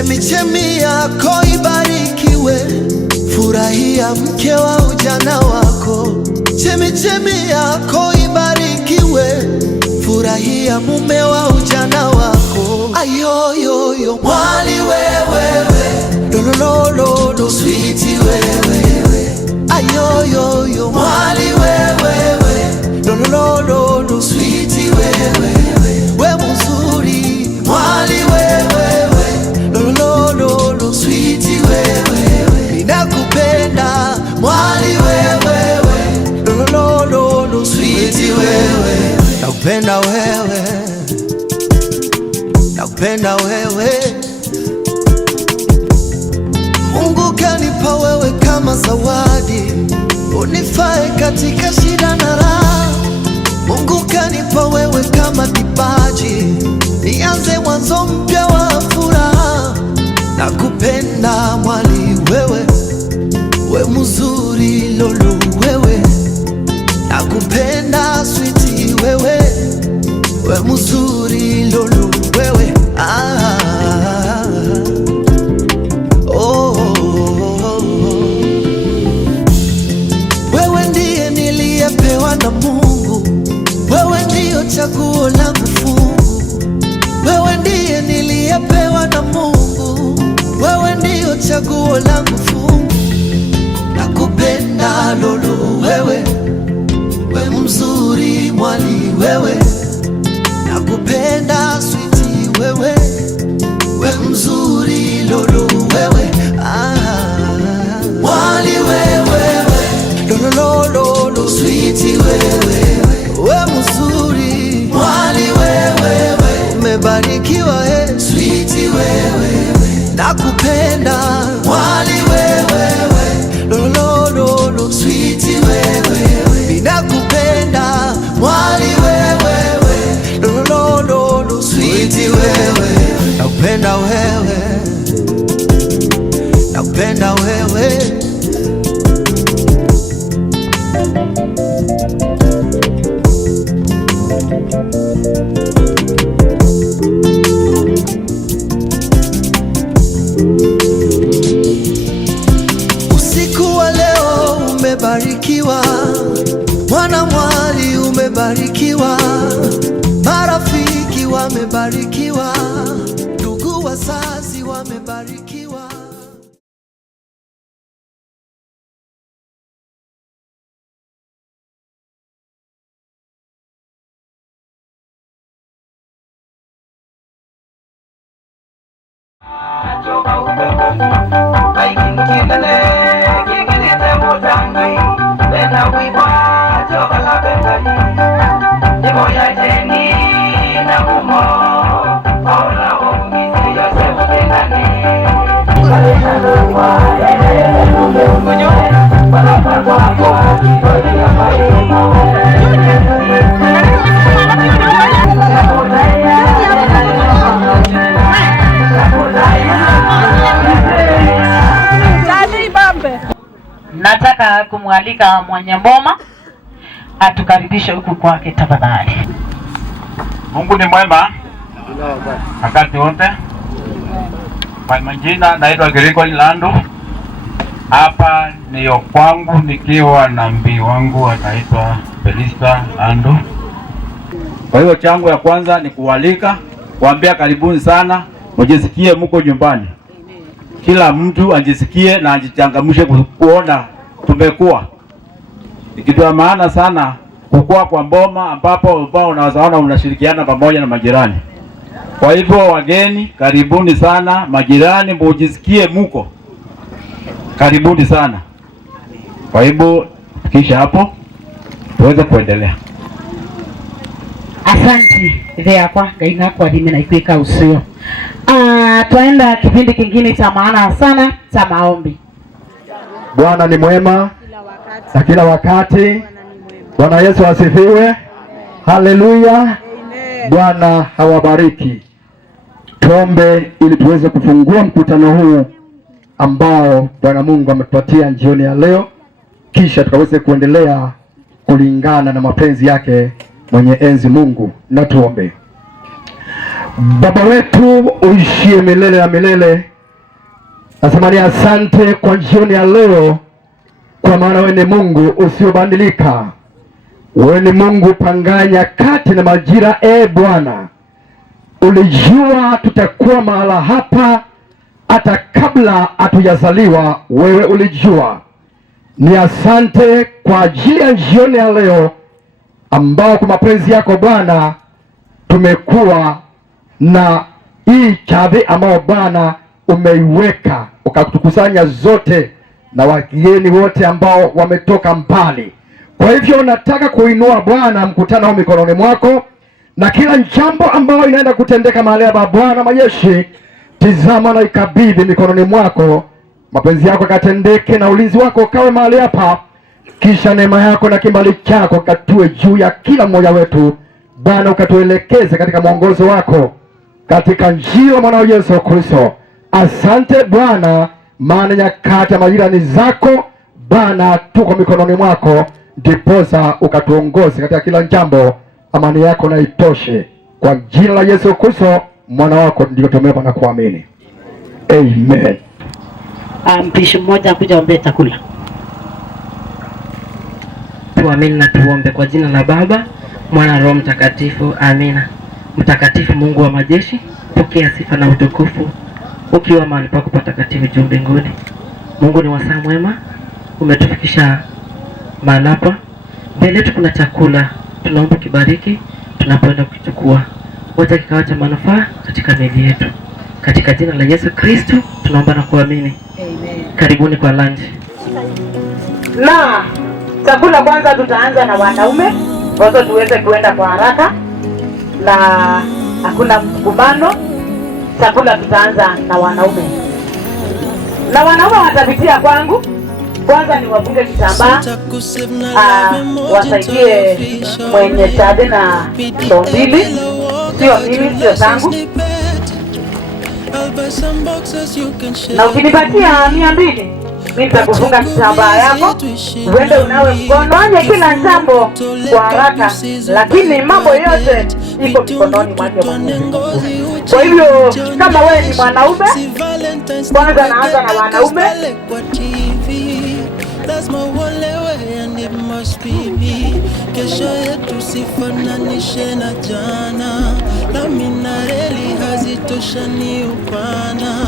Chemichemi yako ibarikiwe, furahia mke wa ujana wako. Chemichemi yako ibarikiwe, furahia mume wa ujana wako. Ayoyoyo mwali wewewe, lolololo sweetie wewewe. Ayoyoyo mwali wewewe, lolololo sweetie wewewe. We mzuri mwali wewewe, lolololo sweetie wewewe. Ninakupenda mwali wewewe, lolololo sweetie wewewe. Nakupenda wewe, nakupenda wewe. Mungu kanipa wewe kama zawadi, unifae katika shida na raha. Mungu kanipa wewe kama kipaji, nianze mwanzo mpya wa furaha. Nakupenda mwali wewe, we mzuri lolo wewe. Nakupenda sweetie wewe, we mzuri lolo wewe. Wewe ndiye niliyepewa na Mungu, wewe ndiyo chaguo langu fungu. Wewe ndiye niliyepewa na Mungu, wewe ndiyo chaguo langu fungu. Nakupenda lolo wewe, we mzuri mwali wewe. Nakupenda sweetie wewe, we mzuri lolo wewe. Mwali wewe, lolololo sweetie wewe. We mzuri mwali wewe, umebarikiwa sweetie wewe. Nakupenda mwali wewe, lolololo sweetie wewe. Ninakupenda mwali wewe, lolololo sweetie wewe. Nakupenda wewe, nakupenda wewe. Usiku wa leo umebarikiwa, mwana mwali umebarikiwa, marafiki wamebarikiwa, ndugu wazazi wamebarikiwa. Nataka kumwalika mwenye mboma atukaribishe huku kwake tafadhali. Mungu ni mwema wakati wote. Kwa majina naitwa Gregory Landu. Hapa niyo kwangu nikiwa na mbii wangu anaitwa Felista Landu. Kwa hiyo changu ya kwanza ni kualika, kuambia karibuni sana, mjisikie mko nyumbani. Kila mtu ajisikie na ajichangamshe kuona tumekuwa. Ni kitu ya maana sana kukua kwa mboma ambapo unawazaona unashirikiana pamoja na majirani. Kwa hivyo wageni karibuni sana, majirani mjisikie mko karibuni sana. Kwa hivyo kisha hapo tuweze kuendelea. Asante idea kwa gaina kwa dimi na ikuika usio. Tuenda kipindi kingine cha maana sana cha maombi. Bwana ni mwema na kila wakati. Bwana Yesu asifiwe. Haleluya. Bwana hawabariki. Tuombe ili tuweze kufungua mkutano huu ambao Bwana Mungu ametupatia jioni ya leo, kisha tukaweze kuendelea kulingana na mapenzi yake mwenye enzi Mungu. Na tuombe. Baba wetu uishie milele na milele, nasema ni asante kwa jioni ya leo, kwa maana wewe ni Mungu usiobadilika. Wewe ni Mungu pangaye nyakati na majira. Bwana, ulijua tutakuwa mahala hapa hata kabla hatujazaliwa. Wewe ulijua. Ni asante kwa ajili ya jioni ya leo, ambao kwa mapenzi yako Bwana tumekuwa na hii chadhi ambao Bwana umeiweka, ukatukusanya zote na wageni wote ambao wametoka mbali. Kwa hivyo nataka kuinua Bwana mkutano mikononi mwako, na kila jambo ambalo inaenda kutendeka mahali hapa Bwana majeshi, tizama na ikabidhi mikononi mwako. Mapenzi yako katendeke na ulinzi wako kawe mahali hapa, kisha neema yako na kimbali chako katue juu ya kila mmoja wetu Bwana, ukatuelekeze katika mwongozo wako katika njia ya mwanao Yesu Kristo. Asante Bwana, maana nyakati ya majira ni zako Bwana, tuko mikononi mwako, ndiposa ukatuongoze katika kila jambo. Amani yako na itoshe, kwa jina la Yesu Kristo mwana wako ndio tumeomba na kuamini, amen. Mpishi mmoja akuja ombe chakula. Tuamini na tuombe. Kwa jina la Baba, Mwana, Roho Mtakatifu, amina. Mtakatifu Mungu wa majeshi, pokea sifa na utukufu ukiwa mahali pako patakatifu juu mbinguni. Mungu ni wasaa mwema, umetufikisha mahali hapa. Mbele yetu kuna chakula, tunaomba kibariki tunapoenda kukichukua, wacha kikawa cha manufaa katika miili yetu. Katika jina la Yesu Kristo tunaomba na kuamini, amen. Karibuni kwa lunch. Na chakula kwanza tutaanza na wanaume, kwa tuweze kuenda kwa haraka na hakuna msukumano. Chakula tutaanza na wanaume, na wanaume watapitia kwangu. Kwanza ni wapunge kitambaa, wasaidie mwenye chade na ndoo mbili, sio mimi, sio zangu. Na ukinipatia 200, mimi nitakufunga kitambaa yako, uende unawe mkono. Anye kila jambo kwa haraka, lakini mambo yote iko mikononi mwake Mungu. Kwa hivyo kama wewe ni mwanaume, kwanza naanza na wanaume. Lazima uolewe and it must be me. Kesho yetu sifananishe na jana, na minareli hazitoshani upana.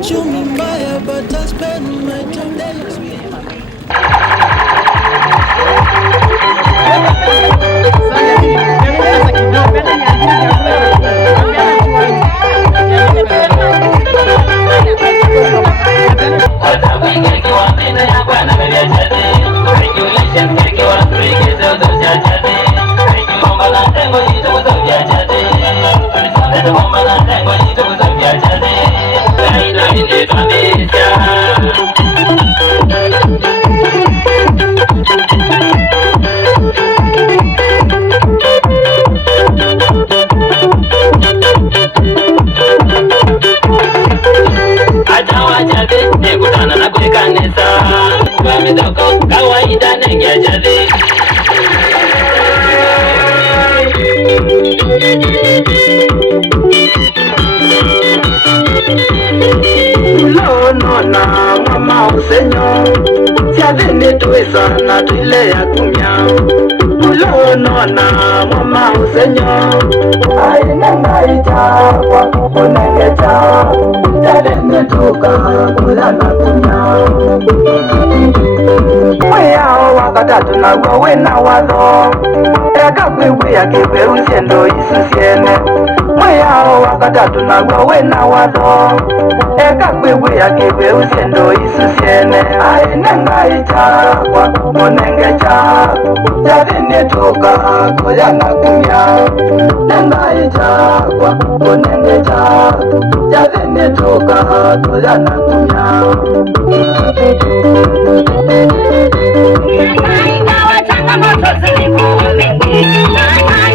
Uchumi mbaya but I spend my days with kawaida nengia jadi. Ulono na mama usenyo siadhini tuisa na tuile ya kumya. Ulono na mama usenyo aina ngaita kwa kunegecha siadhini tuka kula na kumya. Mweyao wakatatu na kwa wena wadho eka kwewe ya kewe usiendo isu siene. Mweyao wakatatu na kwa wena wadho eka kwewe ya kewe usiendo isu siene. Aina ita kwa monenge chaku jadini tuka kuya na kumya. Nenga ita kwa monenge chaku jadini tuka kuya na kumya. Ingawa changamoto zilikuwa mingi,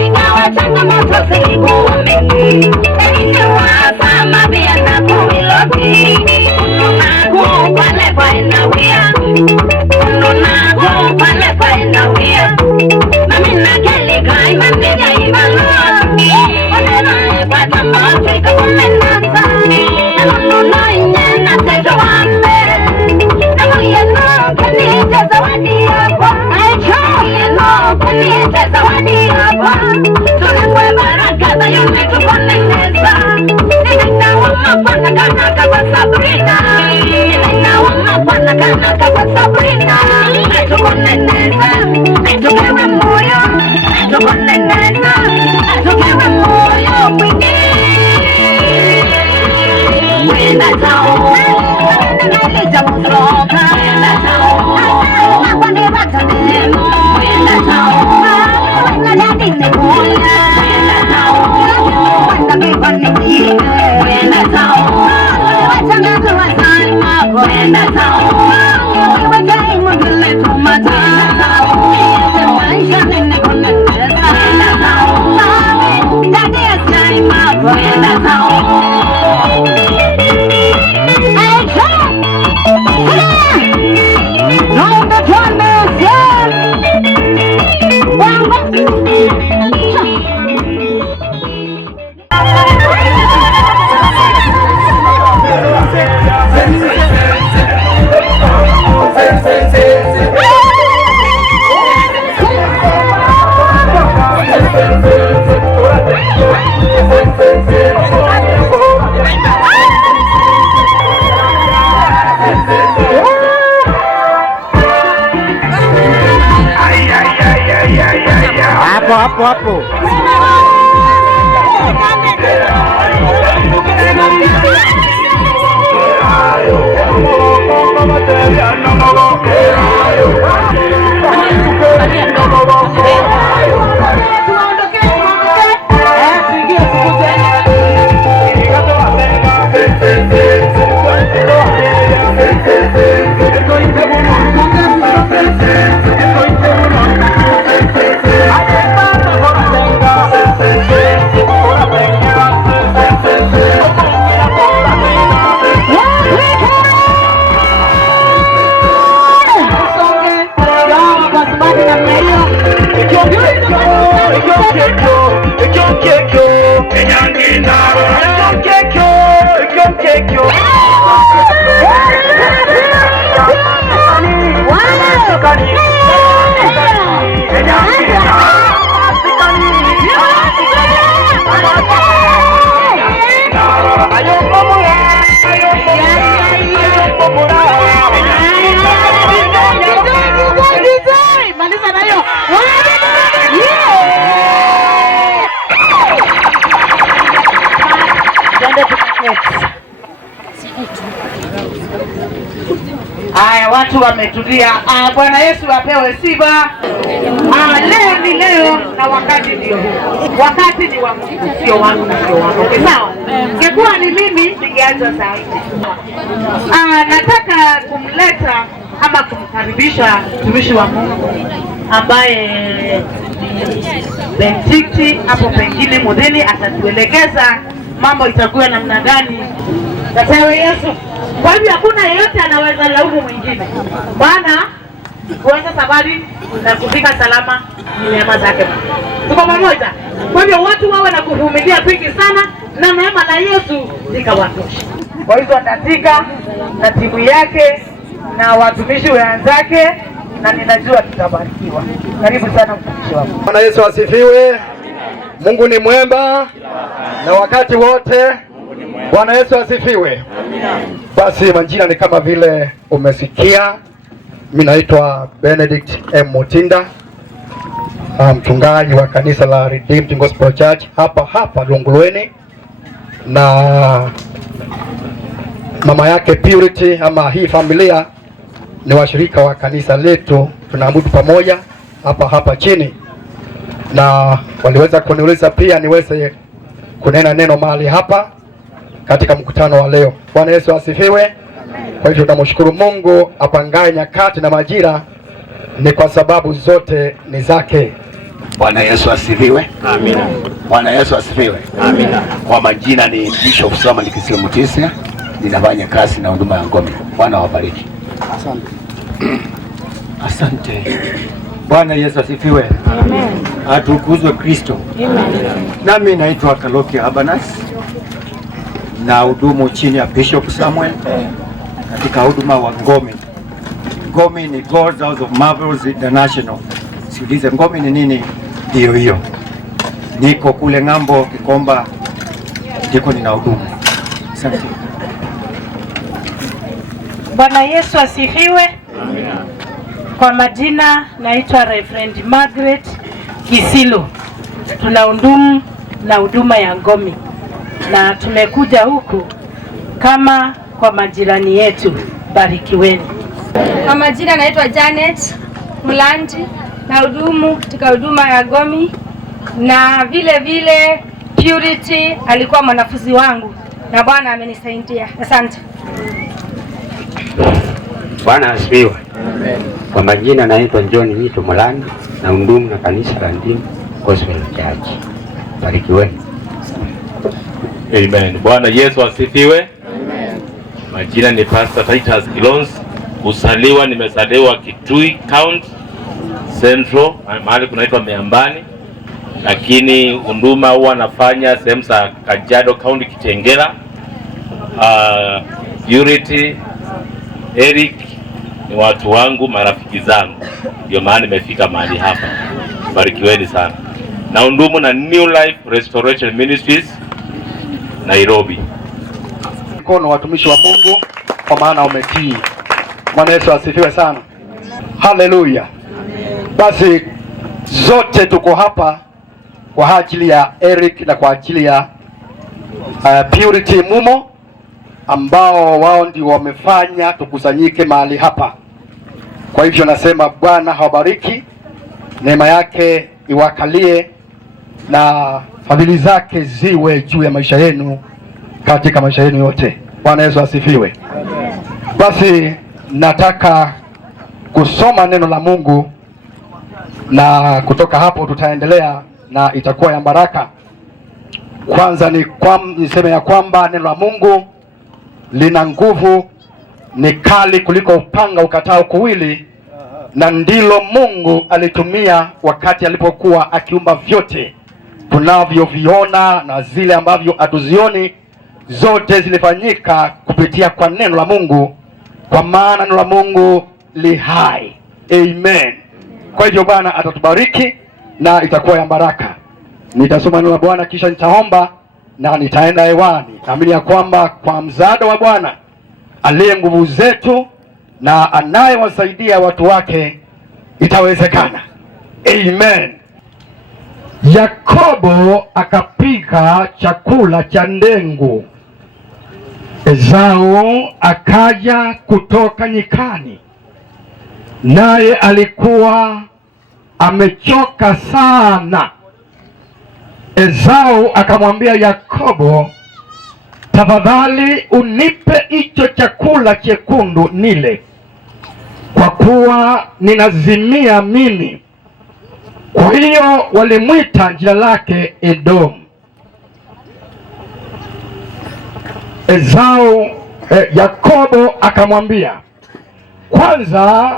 ingawa changamoto zilikuwa mingi, niliwasama pia na kuiloti. Ununagu pale kwa inawia, ununagu pale kwa inawia. Mami na kelika imandija imanua, onena ipata niite zawadi hapa, tulipwe baraka za yule tukoneneza. Ninaina wamapana kanaka kwa Sabrina, ninaina wamapana kanaka kwa Sabrina. Tukoneneza, tukewe moyo, tukoneneza, tukewe moyo mwingi. Wenda tao, nalija mtroka. Wenda tao, mabani watanemo. Wenda tao, wenda dadine kuya. Wenda tao, wenda bibani kike. Wenda tao, wachanga kwa salma. Wenda tao, wenda imugile tumata. Wenda tao, maisha nene koneneza. Wenda tao, dadi asaima. Wenda tao. Hapo Haya, watu wametulia. Bwana Yesu apewe sifa. Leo ni leo na wakati ndio huu. Wakati ni wa Mungu, sio wangu na sio wako. Okay, sawa? Ingekuwa ni mimi ningeanza saa hii. Nataka kumleta ama kumkaribisha mtumishi wa Mungu ambaye Bentikti hapo pengine modeni atatuelekeza mambo itakuwa namna gani. Katewe Yesu. Kwa hivyo hakuna yeyote anaweza laumu mwingine. Bwana kuanza safari na kufika salama ni neema zake. Tuko pamoja. Kwa hivyo watu wawe na kuvumilia kwingi sana na neema la Yesu zikawatosha. Kwa hizo Ndatika na timu yake na watumishi wenzake, na ninajua tutabarikiwa. Karibu sana mtumishi wangu. Bwana Yesu asifiwe. Mungu ni mwema na wakati wote. Bwana Yesu asifiwe. Basi majina ni kama vile umesikia. Mimi naitwa Benedict M. Mutinda, mchungaji wa kanisa la Redeemed Gospel Church hapa Lungulweni, na mama yake Purity ama hii familia ni washirika wa kanisa letu, tunaabudu pamoja hapa chini, na waliweza kuniuliza pia niweze kunena neno mahali hapa katika mkutano wa leo. Bwana Yesu asifiwe. Kwa hivyo tunamshukuru Mungu apangaye nyakati na majira, ni kwa sababu zote ni zake. Bwana Yesu asifiwe. Amina. Bwana Yesu asifiwe. Amina. Kwa majina ni Bishop Samuel Nikisile Mutisia, ninafanya kazi na huduma ya ngome. Bwana wabariki. Asante. Asante. Bwana Yesu asifiwe. Amen. Atukuzwe Kristo. Amen. Nami naitwa Kaloki Abanas na hudumu chini ya Bishop Samuel katika huduma wa ngome. Ngome ni God's House of Marvels International. usiulize ngome ni nini, ndio hiyo. Niko kule ng'ambo Kikomba, ndiko ninahudumu. Asante. Bwana Yesu asifiwe. Amina. Kwa majina naitwa Reverend Margaret Kisilo. Tunahudumu na huduma ya Ngomi, na tumekuja huku kama kwa majirani yetu. Barikiweni. Kwa majina naitwa Janet Mulanji, na hudumu katika huduma ya Ngomi, na vile vile Purity alikuwa mwanafunzi wangu na Bwana amenisaidia. Asante. Bwana asifiwe. Amen. Kwa majina naitwa John Mito Mulani, na hudumu na kanisa la Ndimu Gospel Church. Barikiweni. Amen. Bwana Yesu asifiwe. Amen. Majina ni Pastor Titus Kilons. Nimezaliwa Kitui County Central, mahali kunaitwa Miambani, lakini huduma huwa nafanya sehemu za Kajiado County Kitengela. Purity, Eric ni watu wangu, marafiki zangu, ndio maana nimefika mahali hapa. Barikiweni sana. Na hudumu na New Life Restoration Ministries Nairobi. Mkono watumishi wa Mungu, kwa maana umetii. Bwana Yesu asifiwe sana. Haleluya. Basi zote tuko hapa kwa ajili ya Eric na kwa ajili ya Purity Mumo, ambao wao ndio wamefanya tukusanyike mahali hapa. Kwa hivyo nasema Bwana hawabariki, neema yake iwakalie na fadhili zake ziwe juu ya maisha yenu katika maisha yenu yote. Bwana Yesu asifiwe. Basi nataka kusoma neno la Mungu, na kutoka hapo tutaendelea na itakuwa ya baraka. Kwanza niseme ya kwamba neno la Mungu lina nguvu, ni kali kuliko upanga ukatao kuwili, na ndilo Mungu alitumia wakati alipokuwa akiumba vyote tunavyoviona na zile ambavyo hatuzioni. Zote zilifanyika kupitia kwa neno la Mungu, kwa maana neno la Mungu li hai. Amen. Kwa hivyo Bwana atatubariki na itakuwa ya baraka. Nitasoma neno la Bwana kisha nitaomba na nitaenda hewani. Naamini ya kwamba kwa msaada wa Bwana aliye nguvu zetu na anayewasaidia watu wake itawezekana. Amen. Yakobo akapika chakula cha ndengu. Esau akaja kutoka nyikani, naye alikuwa amechoka sana. Esau akamwambia Yakobo, tafadhali unipe hicho chakula chekundu nile, kwa kuwa ninazimia mimi. Kwa hiyo walimwita jina lake Edom. Yakobo akamwambia, kwanza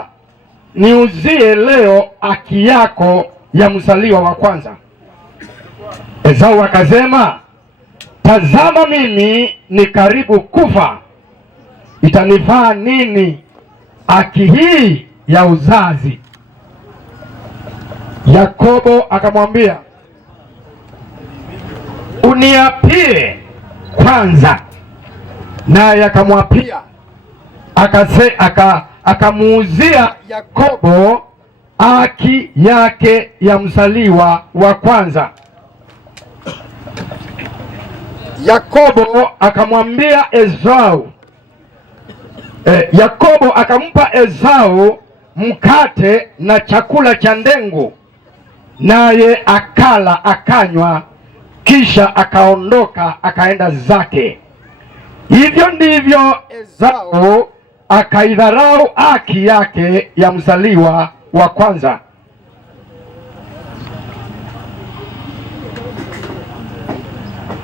niuzie leo haki yako ya mzaliwa wa kwanza. Esau akasema, tazama mimi ni karibu kufa, itanifaa nini haki hii ya uzazi? Yakobo akamwambia, uniapie kwanza. Naye akamwapia, akamuuzia Yakobo haki yake ya mzaliwa wa kwanza. Yakobo akamwambia Esau, Yakobo akampa Esau mkate na chakula cha ndengu, naye akala akanywa, kisha akaondoka akaenda zake. Hivyo ndivyo Esau akaidharau haki yake ya mzaliwa wa kwanza.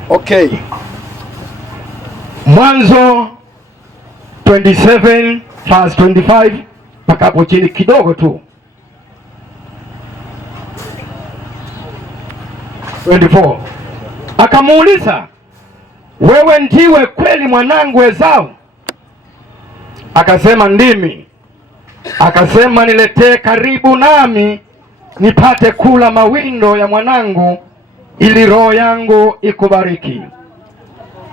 Okay. Mwanzo 27 verse 25 mpaka hapo chini kidogo tu. 24. Akamuuliza, wewe ndiwe kweli mwanangu Esau? Akasema ndimi. Akasema, niletee karibu nami nipate kula mawindo ya mwanangu, ili roho yangu ikubariki.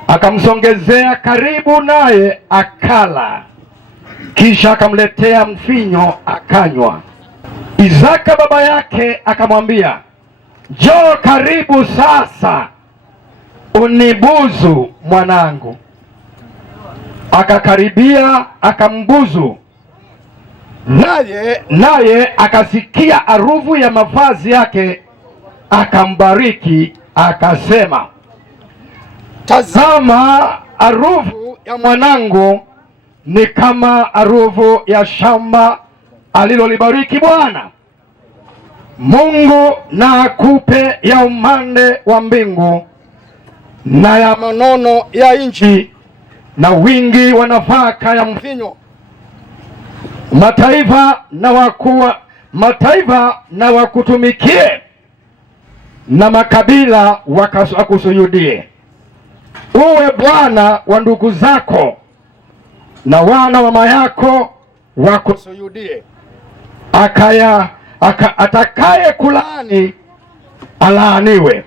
Akamsongezea karibu, naye akala, kisha akamletea mvinyo akanywa. Isaka baba yake akamwambia, njoo karibu sasa unibuzu mwanangu. Akakaribia akambuzu, naye akasikia harufu ya mavazi yake, akambariki akasema, tazama, harufu ya mwanangu ni kama harufu ya shamba alilolibariki Bwana. Mungu na akupe ya umande wa mbingu na ya manono ya nchi na wingi wa nafaka ya mvinyo. Mataifa na wakutumikie, na makabila wakusujudie. Uwe bwana wa ndugu zako, na wana wa mama yako wakusujudie. Atakaye kulaani alaaniwe,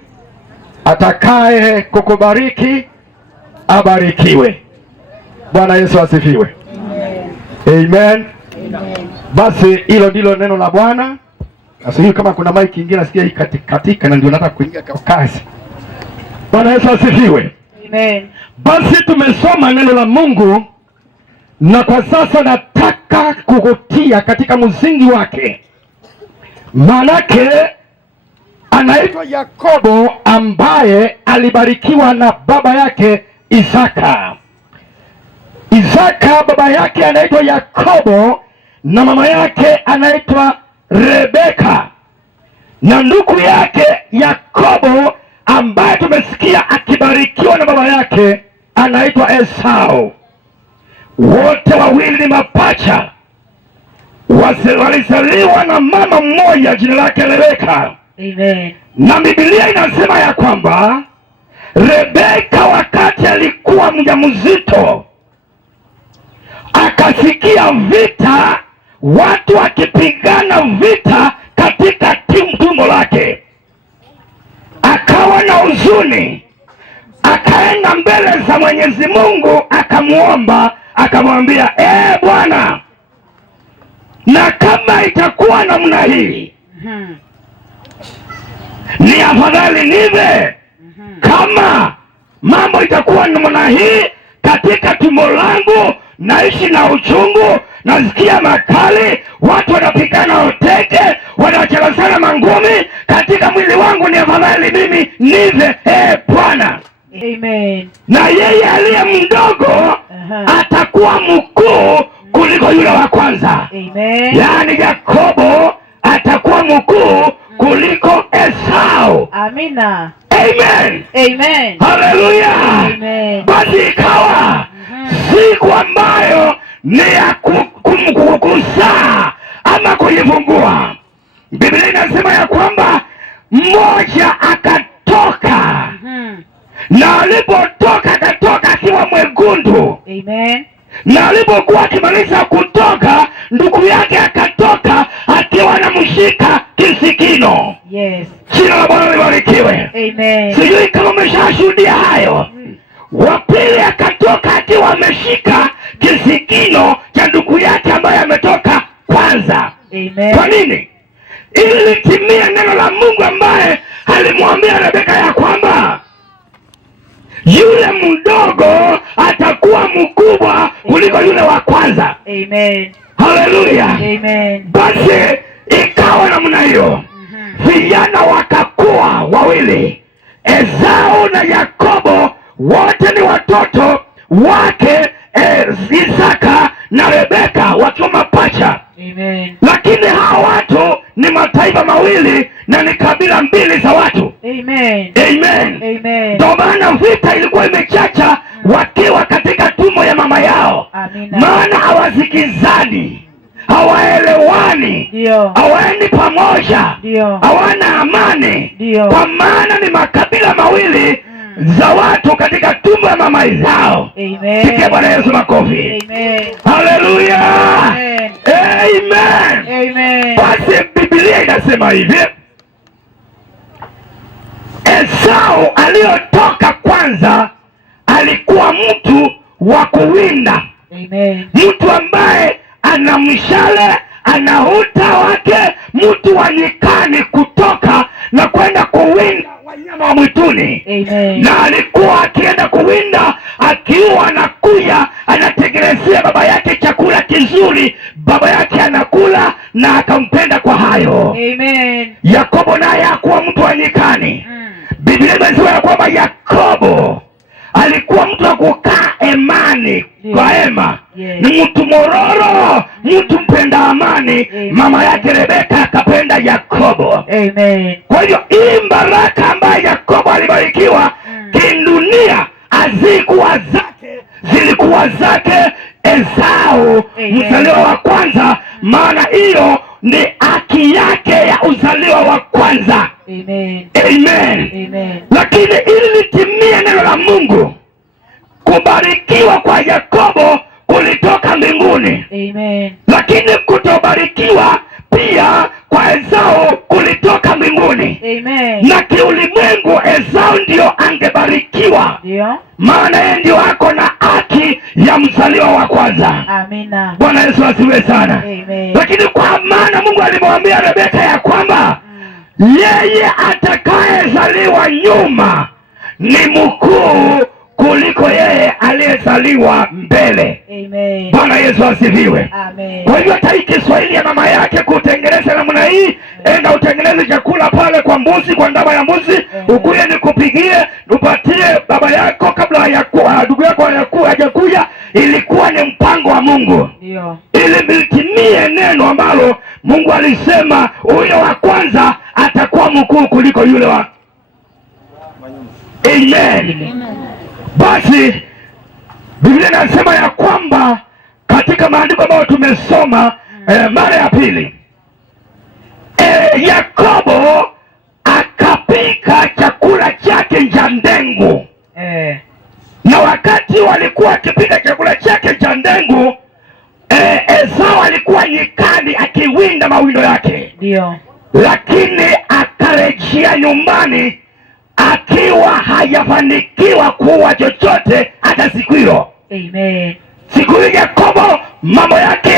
atakaye kukubariki abarikiwe. Bwana Yesu asifiwe. Amen. Amen. Basi hilo ndilo neno la Bwana. Sasa kama kuna maiki nyingine nasikia hii katika na ndio nataka kuingia kwa kazi. Bwana Yesu asifiwe. Amen. Basi tumesoma neno la Mungu, na kwa sasa nataka kukutia katika msingi wake. Manake anaitwa Yakobo, ambaye alibarikiwa na baba yake Isaka. Isaka baba yake anaitwa Yakobo na mama yake anaitwa Rebeka, na ndugu yake Yakobo ambaye tumesikia akibarikiwa na baba yake anaitwa Esau. Wote wawili ni mapacha, walizaliwa na mama mmoja jina lake Rebeka. Amen. Na Biblia inasema ya kwamba Rebeka wakati alikuwa mjamzito akasikia vita, watu wakipigana vita katika tumbo lake, akawa na huzuni, akaenda mbele za Mwenyezi Mungu akamuomba, akamwambia, Bwana, na kama itakuwa namna hii ni afadhali nive. Kama mambo itakuwa namna hii katika tumbo langu, naishi na uchungu, nasikia makali, watu wanapigana uteke, wanachelesana mangumi katika mwili wangu, ni afadhali mimi nive, Bwana. Amen. Na yeye aliye mdogo atakuwa mkuu kuliko yule wa kwanza. Amen. Yaani Yakobo atakuwa mkuu kuliko Esau. Amina. Amen. Amen. Haleluya. Amen. Basi ikawa siku ambayo ni ya kuzaa ama kujifungua, Biblia inasema ya kwamba mmoja akatoka, na alipotoka akatoka akiwa mwekundu. Amen. Na alipokuwa akimaliza kutoka, ndugu yake akatoka akiwa anamshika kisikino. Yes. Jina la Bwana libarikiwe. Amen. Sijui kama umeshashuhudia hayo. Wa pili akatoka akiwa ameshika kisikino cha ndugu yake ambaye ametoka kwanza. Amen. Kwa nini? Ili litimie neno la Mungu ambaye alimwambia Rebeka ya kwamba yule mdogo atakuwa mkubwa kuliko yule wa kwanza. Amen. Haleluya. Amen. Basi ikawa namna hiyo. Vijana wakakuwa wawili, Esau na Yakobo, wote ni watoto wake Isaka na Rebeka, wakiwa mapacha. Amen. Lakini hawa watu ni mataifa mawili na ni kabila mbili za watu. Amen. Amen. Amen. Ndio maana vita ilikuwa imechacha wakiwa katika tumbo ya mama yao. Amina. Maana hawasikizani, hawaelewani, hawaendi pamoja, hawana amani. Kwa maana ni makabila mawili za watu katika tumbo ya mama zao. Amen. Sikia Bwana Yesu makofi. Amen. Haleluya. Amen. Amen. Amen. Basi Biblia inasema hivi, Esau aliyotoka kwanza alikuwa mtu wa kuwinda. Amen. Mtu ambaye ana mshale, ana uta wake, mtu wa nyikani kutoka na kwenda kuwinda wanyama wa mwituni. Amen. Na alikuwa akienda kuwinda, akiwa anakuja anatengenezea baba yake chakula kizuri, baba yake anakula na akampenda kwa hayo. Amen. Yakobo naye hakuwa mtu wa nyikani. Biblia inasema ya kwamba Yakobo alikuwa mtu wa kukaa emani, kwa hema. Ni mtu mororo, mtu mpenda amani. Mama yake Rebeka akapenda Yakobo. Amen. Kwa hiyo hii baraka ambayo Yakobo alibarikiwa kidunia hazikuwa zake, zilikuwa zake Esau, mzaliwa wa kwanza, maana hiyo ni haki yake ya uzaliwa wa kwanza. Amen. Amen. Amen. Lakini ili litimie neno la Mungu, kubarikiwa kwa Yakobo kulitoka mbinguni. Amen. Lakini kutobarikiwa pia kwa Esau kulitoka mbinguni. Amen. Na kiulimwengu Esau ndio angebarikiwa. Ndio. Maana yeye ndio ako na haki ya mzaliwa wa kwanza. Amina. Bwana Yesu asiwe sana. Amen. Lakini kwa maana Mungu alimwambia Rebeka ya kwamba yeye atakayezaliwa nyuma ni mkuu kuliko yeye aliyezaliwa mbele. Amen. Bwana Yesu asifiwe. Amen. Kwa hiyo hata hii Kiswahili ya mama yake kutengeneza namna hii, enda utengeneze chakula pale kwa mbuzi, kwa ndama ya mbuzi, ukuye nikupigie, upatie baba yako kabla ya ndugu yako hajakuja, ilikuwa ni mpango wa Mungu. Ndio. Ili litimie neno ambalo Mungu alisema huyo wa kwanza atakuwa mkuu kuliko yule wa. Amen. Basi Biblia inasema ya kwamba katika maandiko ambayo tumesoma mara ya pili, Yakobo akapika chakula chake cha ndengu. Na wakati walikuwa akipika chakula chake cha ndengu, Esau alikuwa nyikani akiwinda mawindo yake. Ndio. Lakini akarejea nyumbani akiwa hajafanikiwa kuwa chochote hata siku hiyo. Amen. Siku hiyo Yakobo mambo yake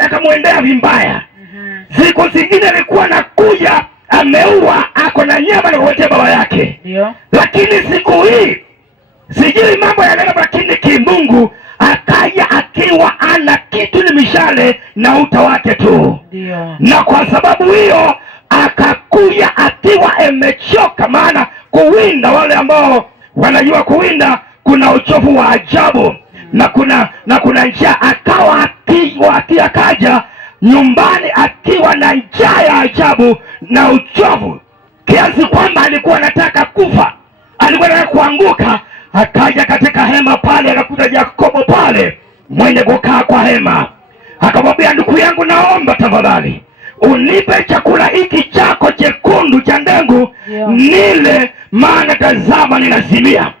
yakamwendea vibaya. Siku zingine alikuwa nakuja ameua, ako na nyama na kuletea baba yake. Ndio. Lakini siku hii sijui mambo yanaenda, lakini kimungu akaja akiwa ana kitu ni mishale na uta wake tu. Ndio. Na kwa sababu hiyo akakuja akiwa amechoka, maana kuwinda, wale ambao wanajua kuwinda, kuna uchovu wa ajabu na kuna njaa. Akaja nyumbani akiwa na njaa ya ajabu na uchovu kiasi kwamba alikuwa anataka kufa, alikuwa anataka kuanguka. Akaja katika hema pale, akakuta Yakobo pale mwenye kukaa kwa hema. Akamwambia, ndugu yangu, naomba tafadhali unipe chakula hiki chako chekundu cha ndengu nile, maana tazama ninazimia.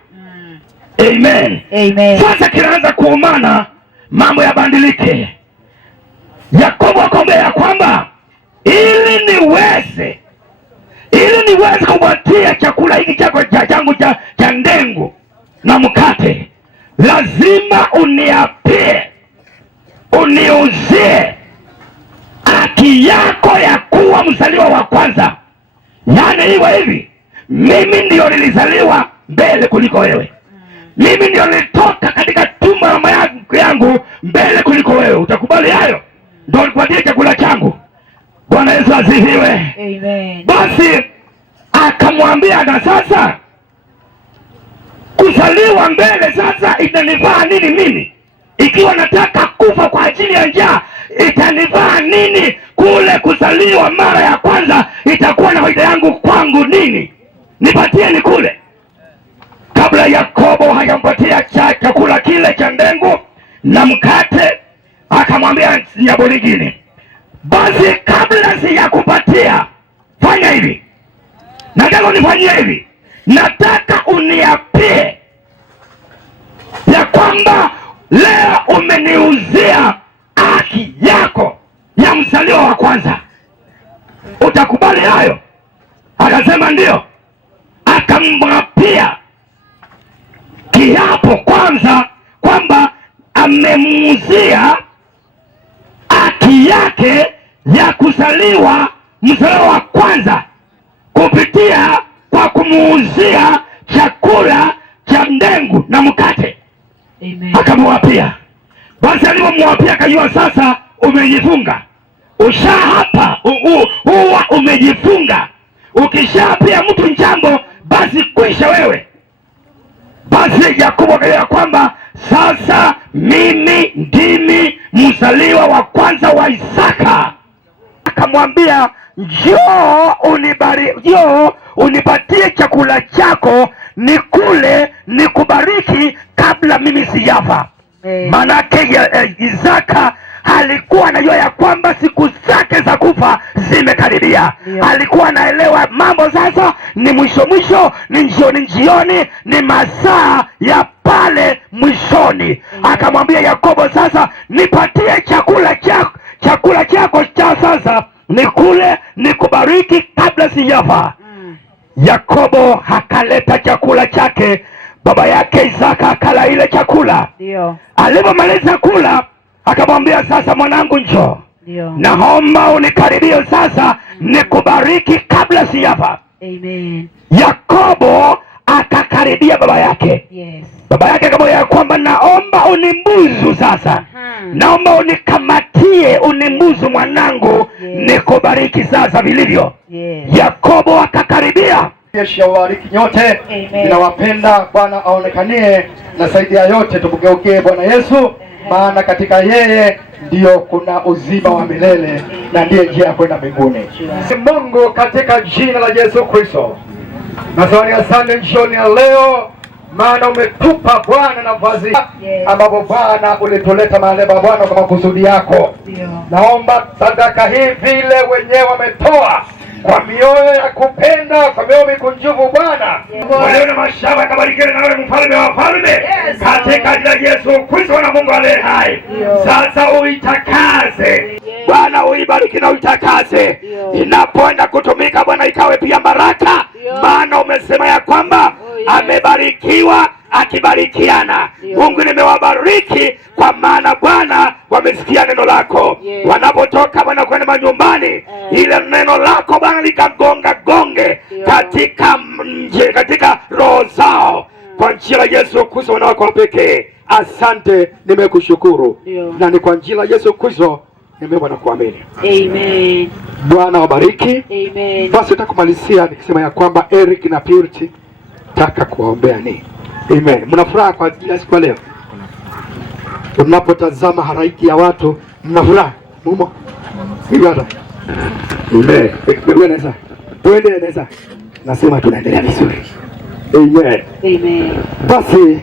Amen. Amen. Sasa kinaanza kuumana, mambo yabadilike. Yakobo akamwambia ya kwamba ili niweze kupatia chakula hiki chako changu cha ndengu na mkate, lazima uniapie, uniuzie haki yako ya kuwa mzaliwa wa kwanza. Yaani iwe hivi, mimi ndio nilizaliwa mbele kuliko wewe. Mimi ndio nilitoka katika tumbo la mama yangu mbele kuliko wewe. Utakubali hayo? Ndio nikupatie chakula changu. Bwana Yesu asifiwe. Amen. Basi akamwambia, na sasa kuzaliwa mbele sasa itanifaa nini mimi? Ikiwa nataka kufa kwa ajili ya njaa, itanifaa nini? Kule kuzaliwa mara ya kwanza itakuwa na faida yangu kwangu nini? Nipatie ni kule. Kabla Yakobo hajampatia chakula kile cha ndengu na mkate, akamwambia jambo lingine. Basi kabla sijakupatia, fanya hivi, nataka unifanyie hivi. Nataka uniapie ya kwamba leo umeniuzia haki yako ya mzaliwa wa kwanza. utakubali hayo? Akasema ndio. Akamwapia kiapo kwanza kwamba amemuuzia haki yake ya kuzaliwa mzaliwa wa kwanza kupitia kwa kumuuzia chakula cha ndengu na mkate. Amen. Akamwapia. Basi alipomwapia akajua sasa umejifunga. Ushahapa huwa umejifunga. Ukishapia mtu njambo basi kwisha wewe. Basi Yakobo akajua kwamba sasa mimi ndimi mzaliwa wa kwanza wa Isaka. Akamwambia njoo unipatie chakula chako nikule nikubariki kabla mimi sijafa. Manake Isaka alikuwa anajua ya kwamba siku zake za kufa zimekaribia. Alikuwa anaelewa mambo sasa ni mwisho, ni jioni, ni masaa ya pale mwishoni. Akamwambia Yakobo, sasa nipatie chakula chako cha sasa nikule nikubariki kabla sijafa. Yakobo akaleta chakula chake, baba yake Isaka akala ile chakula. Ndio. Alipomaliza kula akamwambia, sasa mwanangu njoo. Ndio. Naomba unikaribie sasa nikubariki kabla sijafa. Amen. Yakobo akakaribia baba yake. Yes. Baba yake akamwambia kwamba naomba unimbuzu sasa. Naomba unikamatie unimbuzu mwanangu. Yes. Nikubariki sasa vilivyo. Yes. Yakobo akakaribia. Yesu awabariki nyote. Ninawapenda. Bwana aonekanie, na zaidi ya yote tumgeukie Bwana Yesu, maana katika yeye ndio kuna uzima wa milele na ndiye njia ya kwenda mbinguni. Mungu, katika jina la Yesu Kristo, nasema asante jioni ya leo, maana umetupa Bwana nafasi ambapo Bwana ulituleta mahali hapa Bwana kwa makusudi yako. Naomba sadaka hii vile wenyewe wametoa kwa mioyo ya kupenda, kwa mioyo mikunjufu Bwana, walio na mashamba kabarikiwe nawe mfalme wa wafalme, katika jina la Yesu Kristo na Mungu aliye hai. Sasa uitakase Bwana, uibariki na uitakase inapoenda kutumika Bwana, ikawe pia baraka, maana umesema ya kwamba amebarikiwa akibarikiana. Mungu, nimewabariki kwa maana Bwana wamesikia neno lako. Wanapotoka Bwana kwenda manyumbani, ile neno lako Bwana likagonga gonge katika roho zao, kwa njia la Yesu Kristo na wako pekee. Asante, nimekushukuru na ni kwa njia la Yesu Kristo nimeomba na kuamini. Amen. Bwana wabariki. Amen. Basi nitakumalizia nikisema ya kwamba Eric na Purity taka kuwaombea ni. Amen. Mna furaha kwa ajili ya siku leo? Unapotazama haraiki ya watu mna furaha? Mumo. Hivyo. Amen. Tuendelee nesa. Nasema tunaendelea vizuri. Amen. Amen. Basi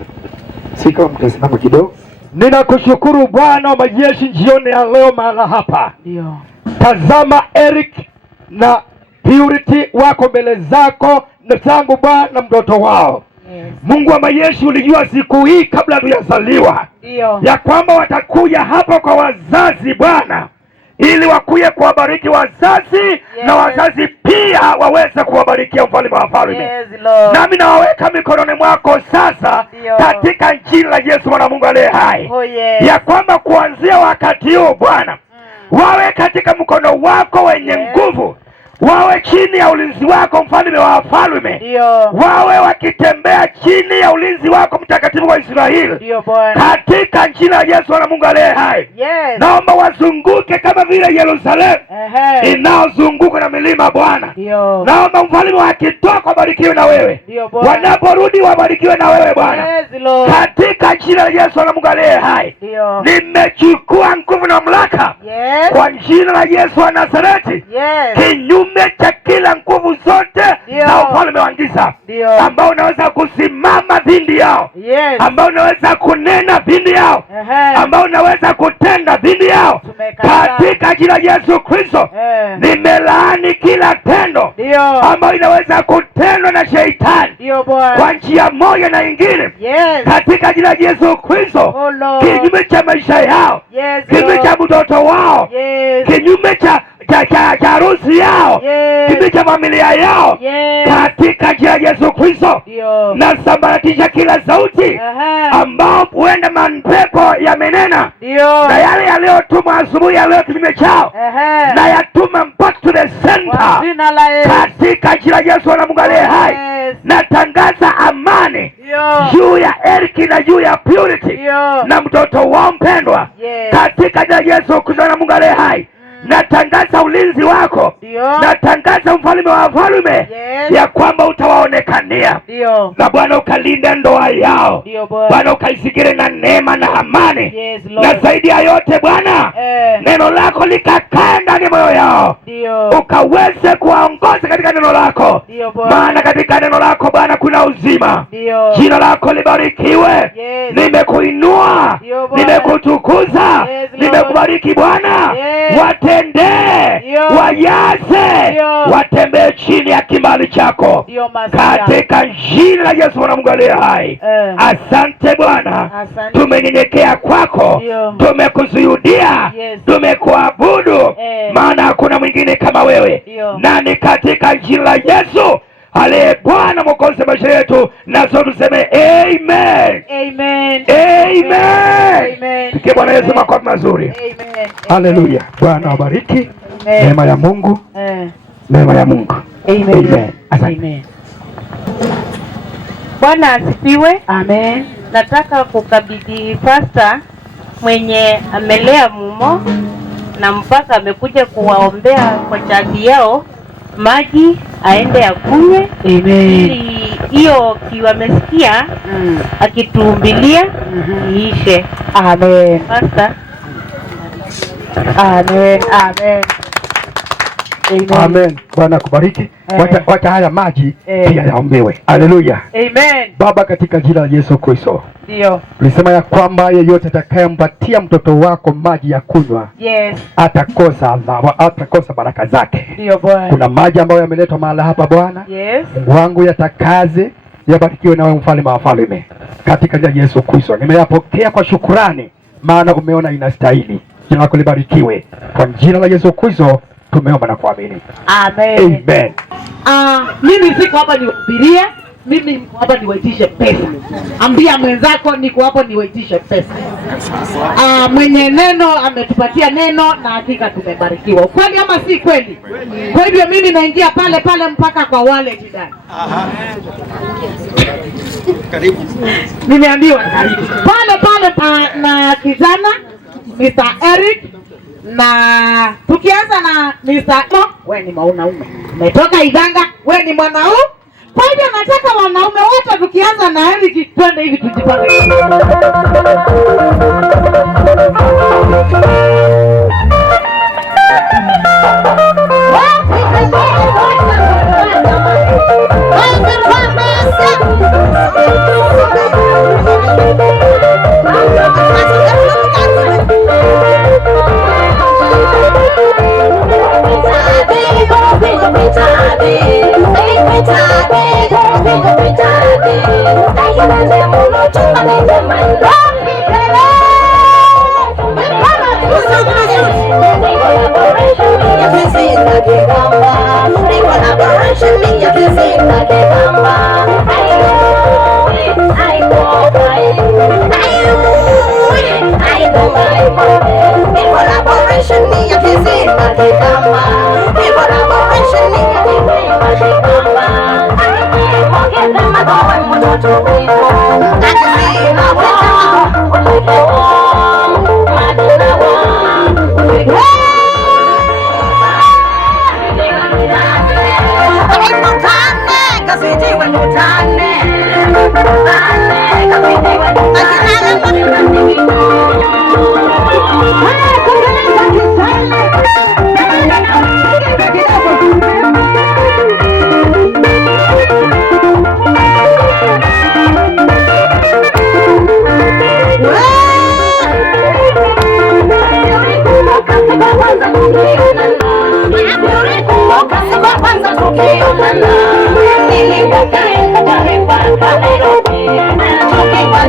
sika mtasimama kidogo. Ninakushukuru Bwana wa majeshi jioni ya leo mahala hapa. Ndio. Tazama Eric na Purity wako mbele zako na tangu Bwana na mtoto wao. Yes. Mungu wa majeshi, ulijua siku hii kabla hatujazaliwa ya kwamba watakuja hapa kwa wazazi Bwana, ili wakuye kuwabariki wazazi, na wazazi pia waweze kuwabarikia mfalme wa wafalme. Nami nawaweka mikononi mwako sasa katika jina la Yesu Mwana Mungu aliye hai. Ya kwamba kuanzia wakati huu Bwana, wawe katika mkono wako wenye nguvu, wawe chini ya ulinzi wako mfalme wa wafalme, wawe wakitembea chini ya ulinzi wako mtakatifu wa Israeli, katika jina la Yesu Mwana Mungu aliye hai. Naomba wazunguke kama vile Yerusalemu inaozunguka na milima Bwana. Naomba mfalme wakitoka wabarikiwe na wewe, wanaporudi wabarikiwe na wewe Bwana, katika jina la Yesu Mwana Mungu aliye hai. Nimechukua nguvu na mamlaka kwa jina la Yesu wa Nazareti, kinyume cha kila nguvu zote za ufalme wa giza ambao unaweza kusimama dhidi yao, ambao unaweza kunena dhidi yao, ambao unaweza kutenda dhidi yao, katika jina la Yesu Kristo. Nimelaani kila tendo ambao inaweza kutendwa na shetani kwa njia moja na ingine, katika jina la Yesu Kristo, kinyume cha maisha yao, kinyume cha mtoto wao, kinyume cha cha harusi yao, kipindi cha familia yao, katika jina la Yesu Kristo. Na sambaratisha kila sauti ambao huenda mapepo yamenena na yale yaliyotumwa asubuhi ya leo kinyume chao, na yatuma back to the center katika jina la Yesu na Mungu aliye hai. Natangaza amani juu ya Eric na juu ya Purity na mtoto wao mpendwa katika jina la Yesu Kristo na Mungu aliye hai. Natangaza ulinzi wako, natangaza mfalme wa wafalme ya kwamba utawaonekania na Bwana ukalinda ndoa yao, Bwana ukaisigire na neema na amani, na zaidi ya yote Bwana neno lako likakae ndani ya moyo yao, ukaweze kuwaongoza katika neno lako, maana katika neno lako Bwana kuna uzima. Jina lako libarikiwe. Nimekuinua, nimekutukuza, nimekubariki Bwana. Watendee, wayaze, watembee chini ya kibali chako katika jina la Yesu na Mungu aliye hai. Asante Bwana, tumenyenyekea kwako, tumekusujudia, tumekuabudu, maana hakuna mwingine kama wewe. Na ni katika jina la Yesu aliye Bwana Mwokozi maisha yetu, na sote tuseme amen. Amen. Amen. Tukie Bwana Yesu makofi mazuri. Haleluya. Bwana wabariki. Neema ya Mungu. Neema ya Mungu. Amen. Amen. Bwana asifiwe. Amen. Nataka kukabidhi pasta mwenye amelea mumo na mpaka amekuja kuwaombea kwa chati yao maji aende akunywe. Amen. Hiyo kiwa amesikia akituumbilia iishe. Amen. Pasta. Amen. Amen. Amen. Bwana kubariki. Wacha haya maji pia yaombewe. Haleluya. Amen. Baba, katika jina la Yesu Kristo. Ndio. Tulisema ya kwamba yeyote atakayempatia mtoto wako maji ya kunywa, atakosa baraka zake. Ndio Bwana. Kuna maji ambayo yameletwa mahali hapa Bwana. Mungu wangu, yatakaze, yabarikiwe nawe mfalme wa wafalme. Katika jina la Yesu Kristo. Nimeyapokea kwa shukrani, maana umeona inastahili. Jina lako libarikiwe. Kwa jina la Yesu Kristo tumeomba na kuamini. Amen. Amen. Mimi siko hapa niwahubirie, mimi niko hapa niwaitishe pesa. Ambia mwenzako niko hapa niwaitishe pesa. Mwenye neno ametupatia neno na hakika tumebarikiwa. Ukweli ama si kweli? Kwa hivyo mimi naingia pale pale mpaka kwa wale jidani. Karibu. Nimeambiwa karibu. Pale na kijana Mr. Eric, na tukianza na Mr. Wewe ni mwanaume. Umetoka Idanga, wewe ni mwanaume. Kwa hivyo nataka wanaume wote tukianza na Eric twende hivi tujipange.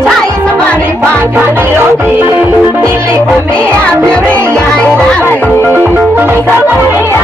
chai safari mpaka Nairobi, nilikwambia abiria nikakwambia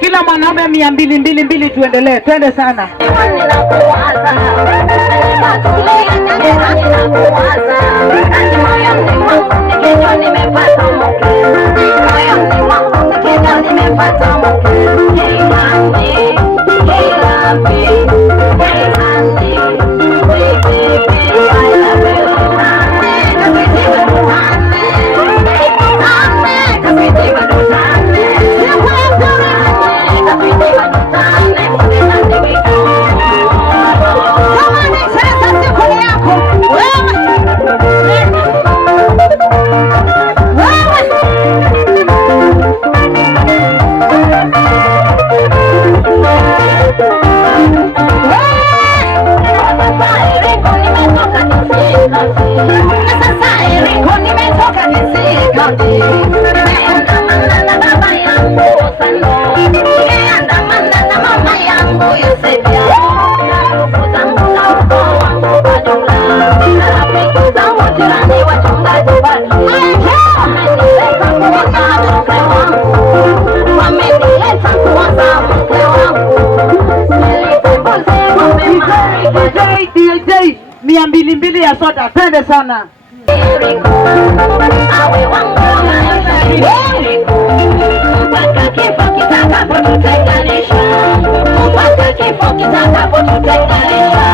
Kila mwanaume 200 tuendelee, twende sana. DJ 200 ya soda, twende sana. Mpaka kifo kitakapotutenganisha, mpaka kifo kitakapotutenganisha.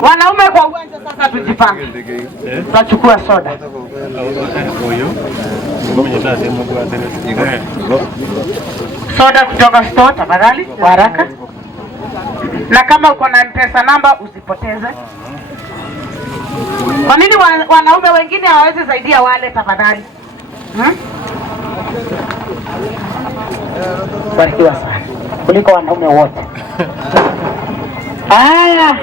Wanaume kwa uwanja sasa, tujipange. Tutachukua soda. Soda kutoka store tafadhali, kwa haraka. Na kama uko na M-Pesa namba usipoteze. Kwa nini wanaume wengine hawawezi saidia wale tafadhali? Barikiwa sana kuliko wanaume wote. Haya.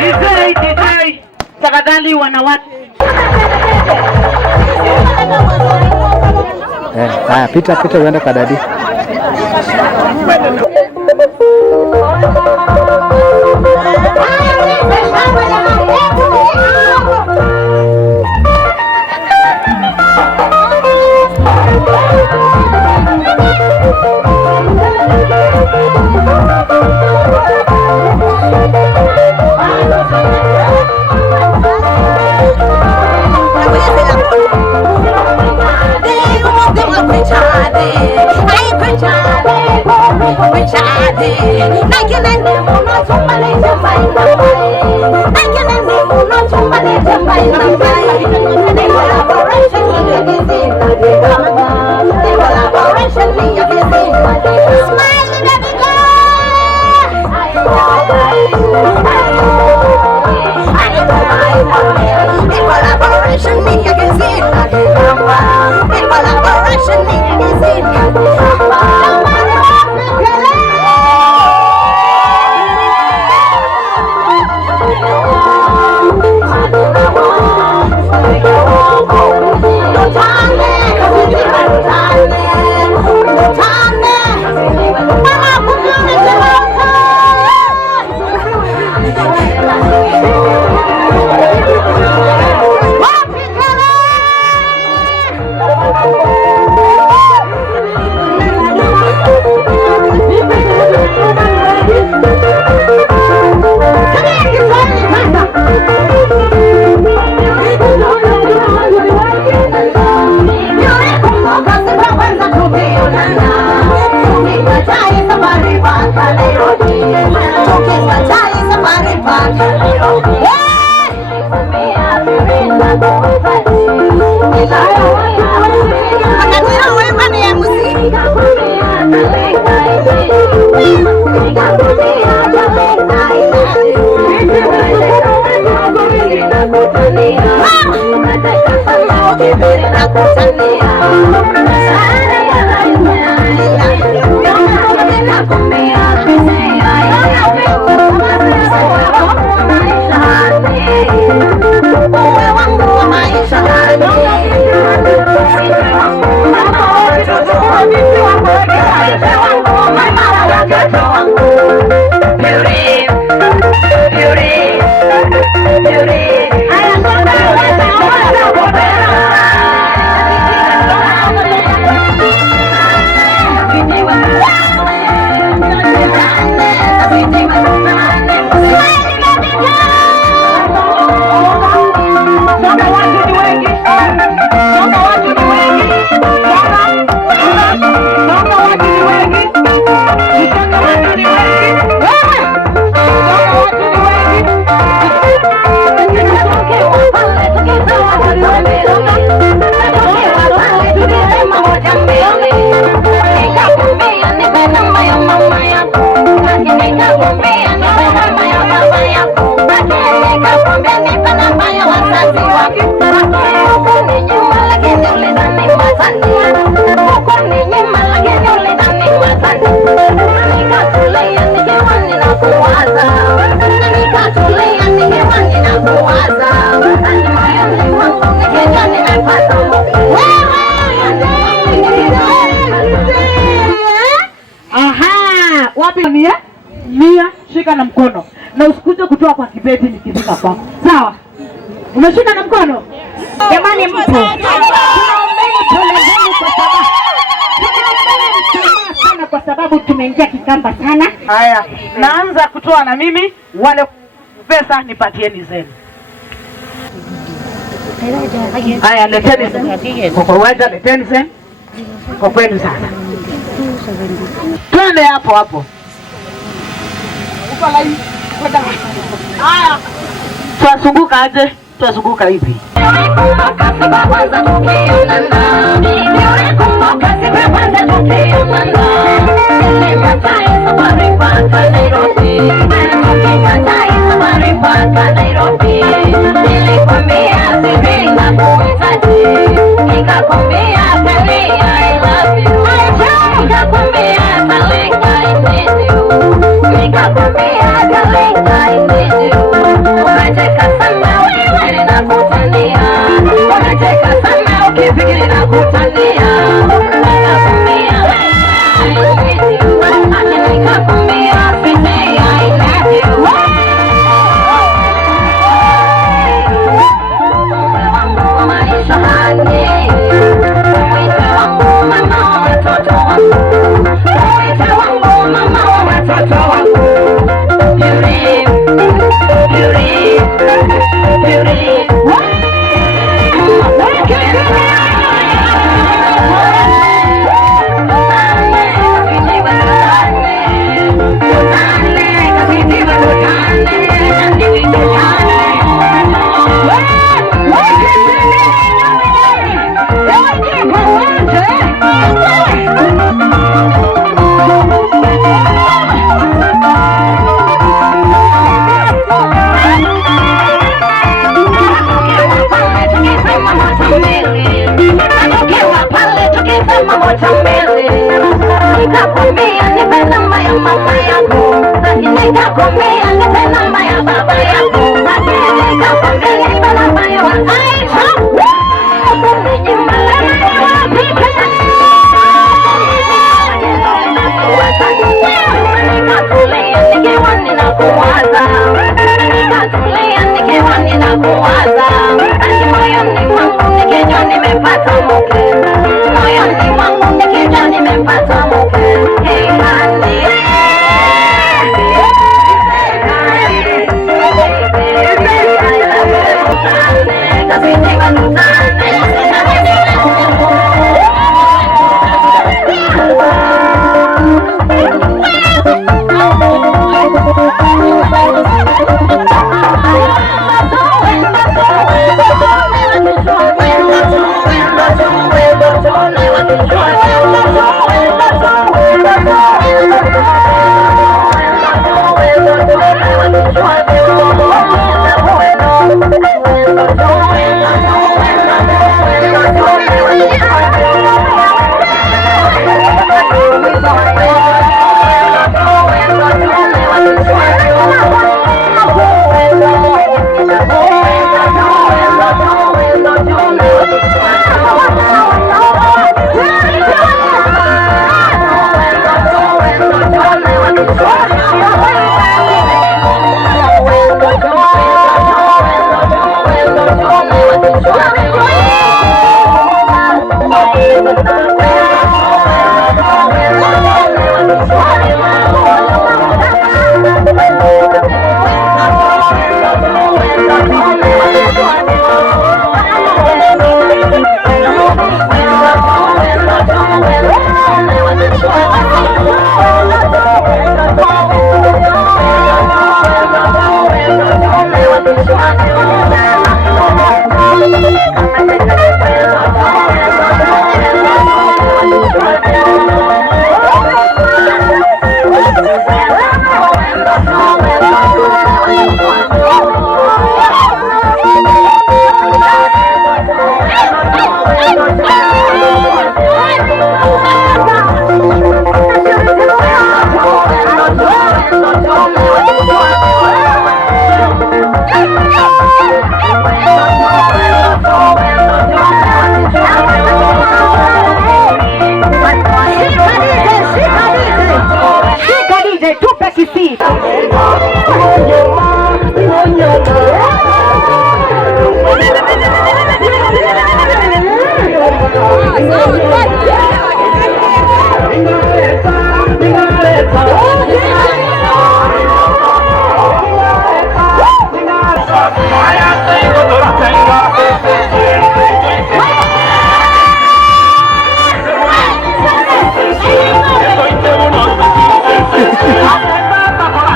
DJ, tafadhali wanawake. Haya, pita uende kwa dadi. Na mkono na usikuje kutoa kwa kibeti nikifika kwako. Sawa? Umeshika na mkono? Jamani mpo. Kwa sababu tumeingia kikamba sana. Haya, naanza kutoa na mimi, wale pesa nipatieni zenu. Haya, leteni zenu. Kwa uwanja leteni zenu. Kwa kwenu sana. Twende hapo hapo. Haya, twazunguka aje? Twazunguka hivi. I love you.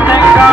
Venga.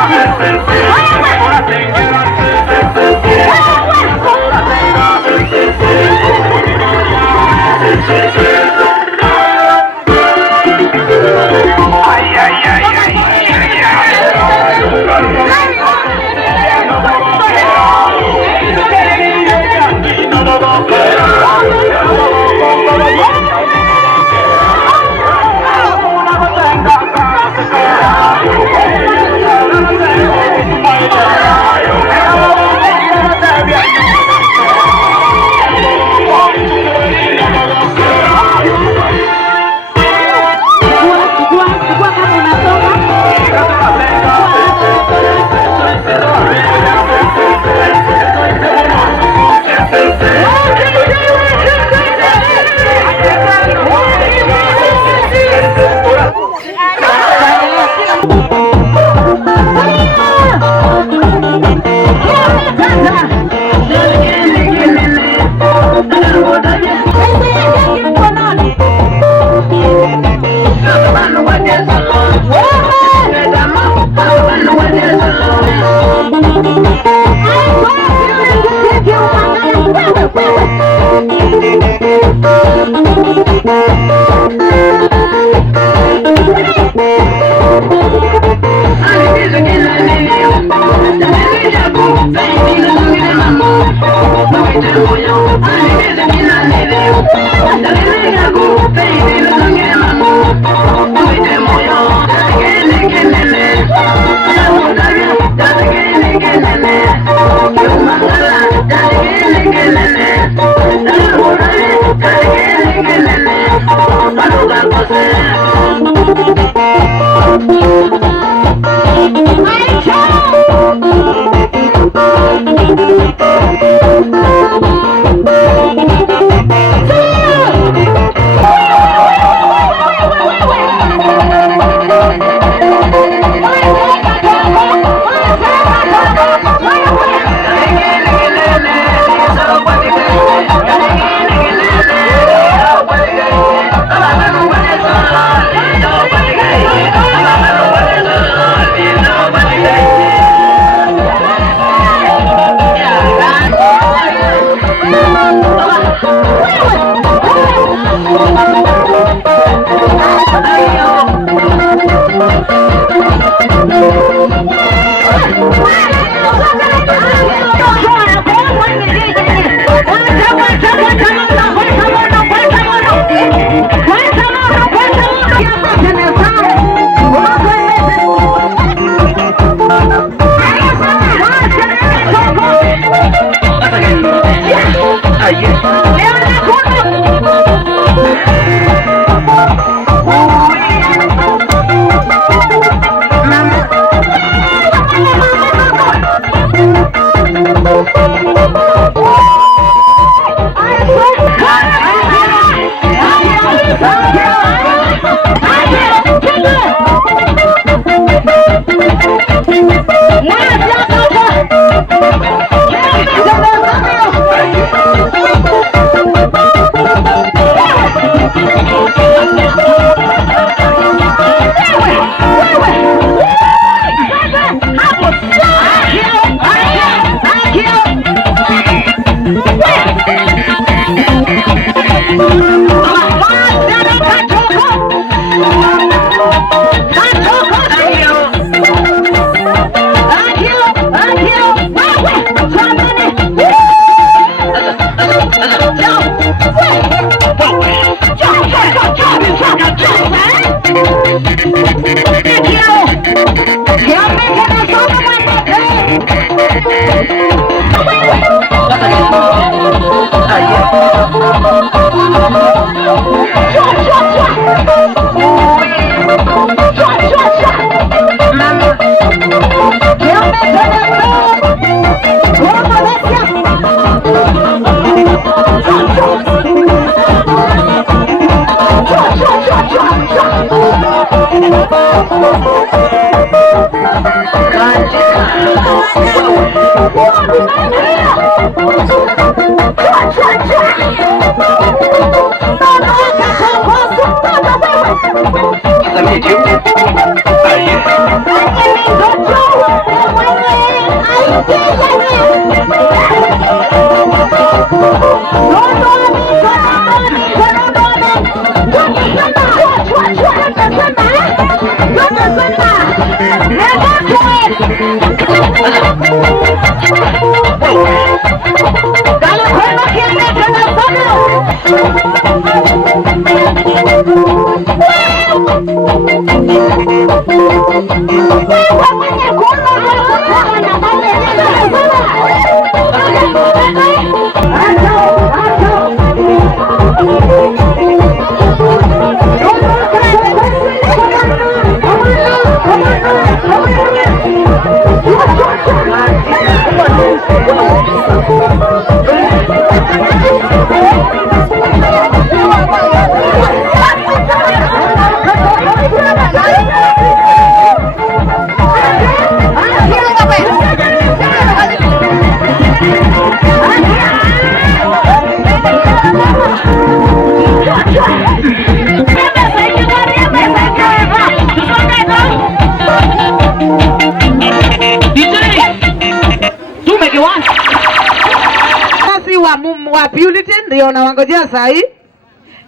wa Purity ndio nawangojea saa hii,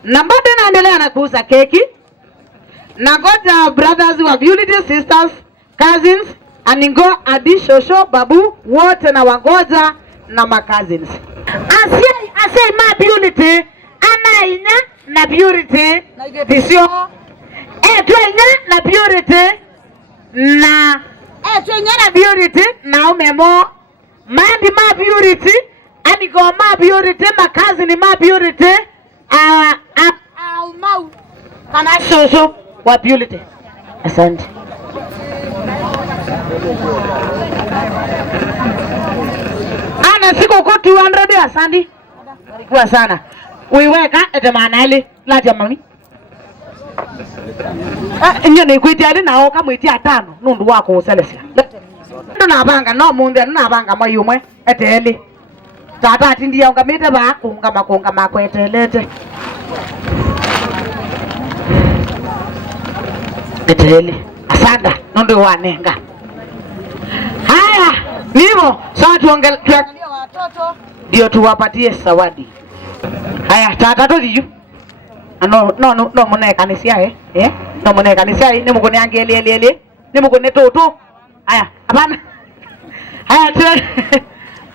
na bado naendelea na kuuza keki. Nagoja brothers wa Purity, sisters, cousins, aningo adi shosho babu wote na wangoja na ma cousins. Asiye ma Purity anainya na Purity visio etwenya na Purity na etwenya na Purity na umemo mandi ma Purity anigo ma Purity makazi ni ma Purity Kana shosho wa Purity. Asante. Ana siko kwa 200 asante. Kwa sana. Uiweka ete manali la jamani. Nyo ni kuitiali na oka mwiti atano nundu wako uselesia. Ndo nabanga no munde nabanga mayumwe eteli. Tata atindia ungamite ba kunga makwetelete. Eteli. Asanda nundu wanenga. Haya, nivo sasa tuangalie watoto ndio tuwapatie zawadi. Haya, tata todiyo. No mune kanisia no mune kanisia ni mugone angeli ni mugone toto. Haya, hapana. Haya tu.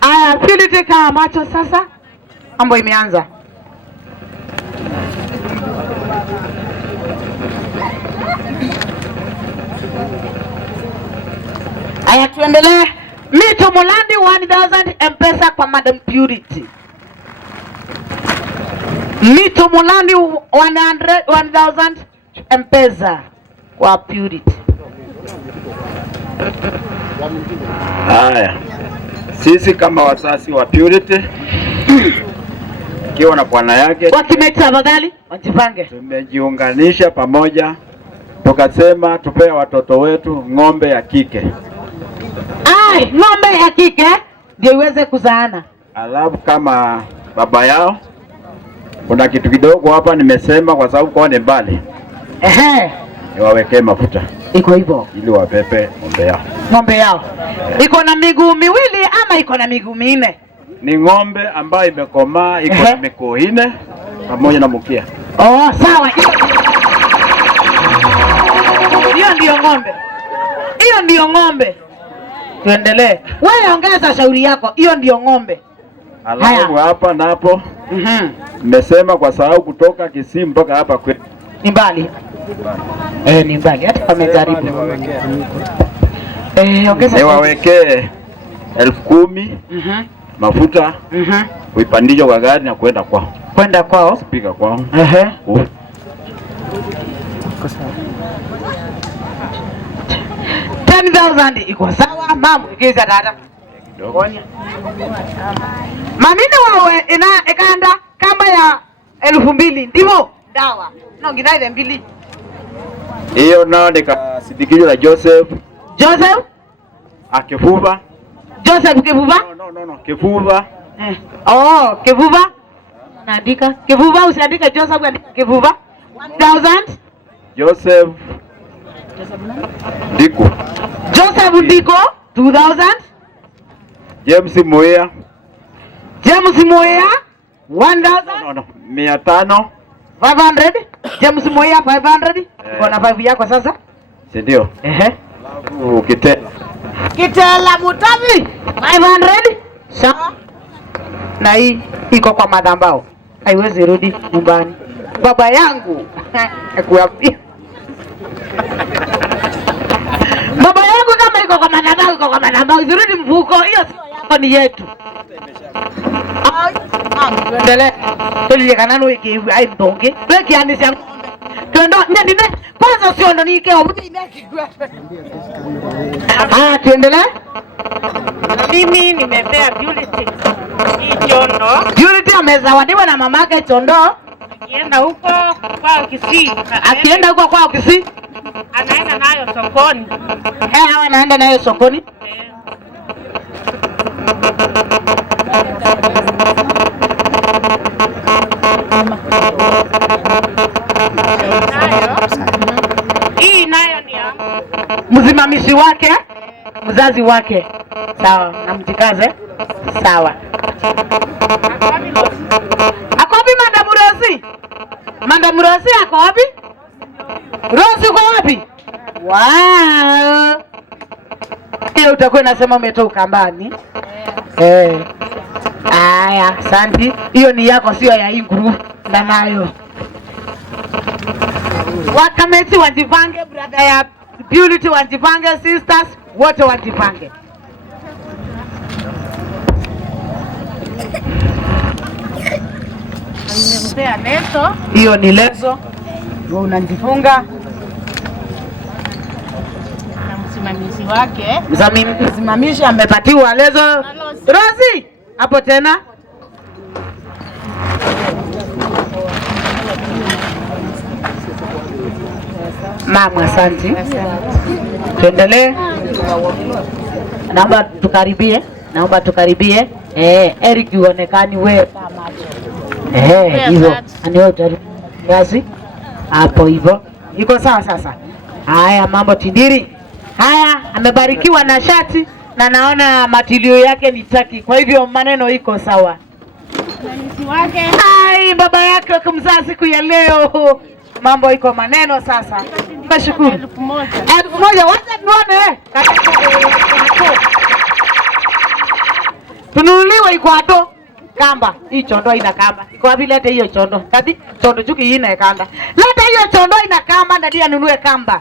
Haya, Purity kama macho sasa. Mambo imeanza. Haya, tuendelee. Mito Mulandi 1000 M-Pesa kwa Madam Purity. Mito Mulandi 1000 M-Pesa kwa Purity. Haya, sisi kama wasasi wa Purity kiwa na bwana yake wakimeta afadhali wajipange, tumejiunganisha pamoja tukasema tupee watoto wetu ng'ombe ya kike. Ng'ombe ya kike ndio iweze kuzaana. Alafu kama baba yao kuna kitu kidogo hapa nimesema kwa sababu kwa ni mbali. Niwawekee mafuta. Iko hivyo. Ili wapepe ng'ombe yao. Ng'ombe yao. Iko na miguu miwili ama iko na miguu minne? Ni ng'ombe ambayo imekomaa, iko na miguu nne pamoja na mkia. Oh, sawa. Hiyo ndio ng'ombe. Hiyo ndio ng'ombe. Tuendelee. Wewe ongeza shauri yako. Hiyo ndio ng'ombe. Alafu hapa na hapo. Nimesema kwa sababu kutoka Kisii mpaka hapa kwetu ni mbali. Ni mbali. Hata kama karibu. Ongeza. Niwawekee 10,000 mafuta. Uipandishe kwa gari na kwenda kwao. Kwenda kwao? Spika kwao. 10,000 iko sawa mambo ikiza dada. Mamini wawe ina ekanda kamba ya 2,000 ndivyo dawa. No nginaile 2. Hiyo nao nikasindikizwa na Joseph. Joseph? Akivuva. Joseph Kivuva? No, Kivuva. Oh, Kivuva. Naandika. Kivuva usiandike Joseph, andika Kivuva. 1,000. Joseph Diko. Joseph Diko 2,000. James Moya. James Moya 1,000. No, 500. 500. James Moya 500. Kuna 5 yako sasa? Ndio. Kitela Mutavi 500. Sawa. Na hii iko kwa madambao. Haiwezi rudi nyumbani. Baba yangu akuambia. Baba yangu kama iko kwa madambao, zirudi mfuko. Hiyo sio ni yetu. Ndele. Tulie kanano iki ai mtonge. Weki andisi yangu. Twendo nene kwanza sio ndo nike obudi neki. Tuendelee. Mimi nimepea Purity hii chondo. Purity amezawadiwa na mamake chondo. Akienda huko kwao Kisii. Akienda huko kwao Kisii. Anaenda nayo sokoni. Hawa anaenda nayo sokoni. Hii nayo ni msimamizi wake, mzazi wake. Sawa, namjikaze. Sawa. Ako wapi Madam Rosi? Madam Rosi ako wapi? Rosi uko wapi? Wow. Hiyo utakuwa nasema umetoka kambani. Aya, asante. Hiyo ni yako sio ya hii group nayo. Wakameti wajipange, brother ya Purity wajipange, sisters wote wajipange. Nimempea leso. Hiyo ni leso. unajifunga na msimamizi wake. Msimamizi amepatiwa lezo. Rosi, hapo tena. Mama, asante. Tuendelee. Naomba tukaribie. Eric uonekani wewe kama hivyo. Anio utariasi. Hapo hivyo. Iko sawa sasa. Haya, mambo tindiri. Haya, amebarikiwa na shati na naona matilio yake ni taki. Kwa hivyo maneno iko sawa. Ai, baba yake kumzaa siku ya leo. Mambo iko maneno sasa. Nashukuru. 1,000 wacha tuone. Tununuliwe iko hapo. Kamba, hii chondo ina kamba. Iko wapi lete hiyo chondo? Kati chondo chuki ina kamba. Leta hiyo chondo ina kamba na dia nunue kamba.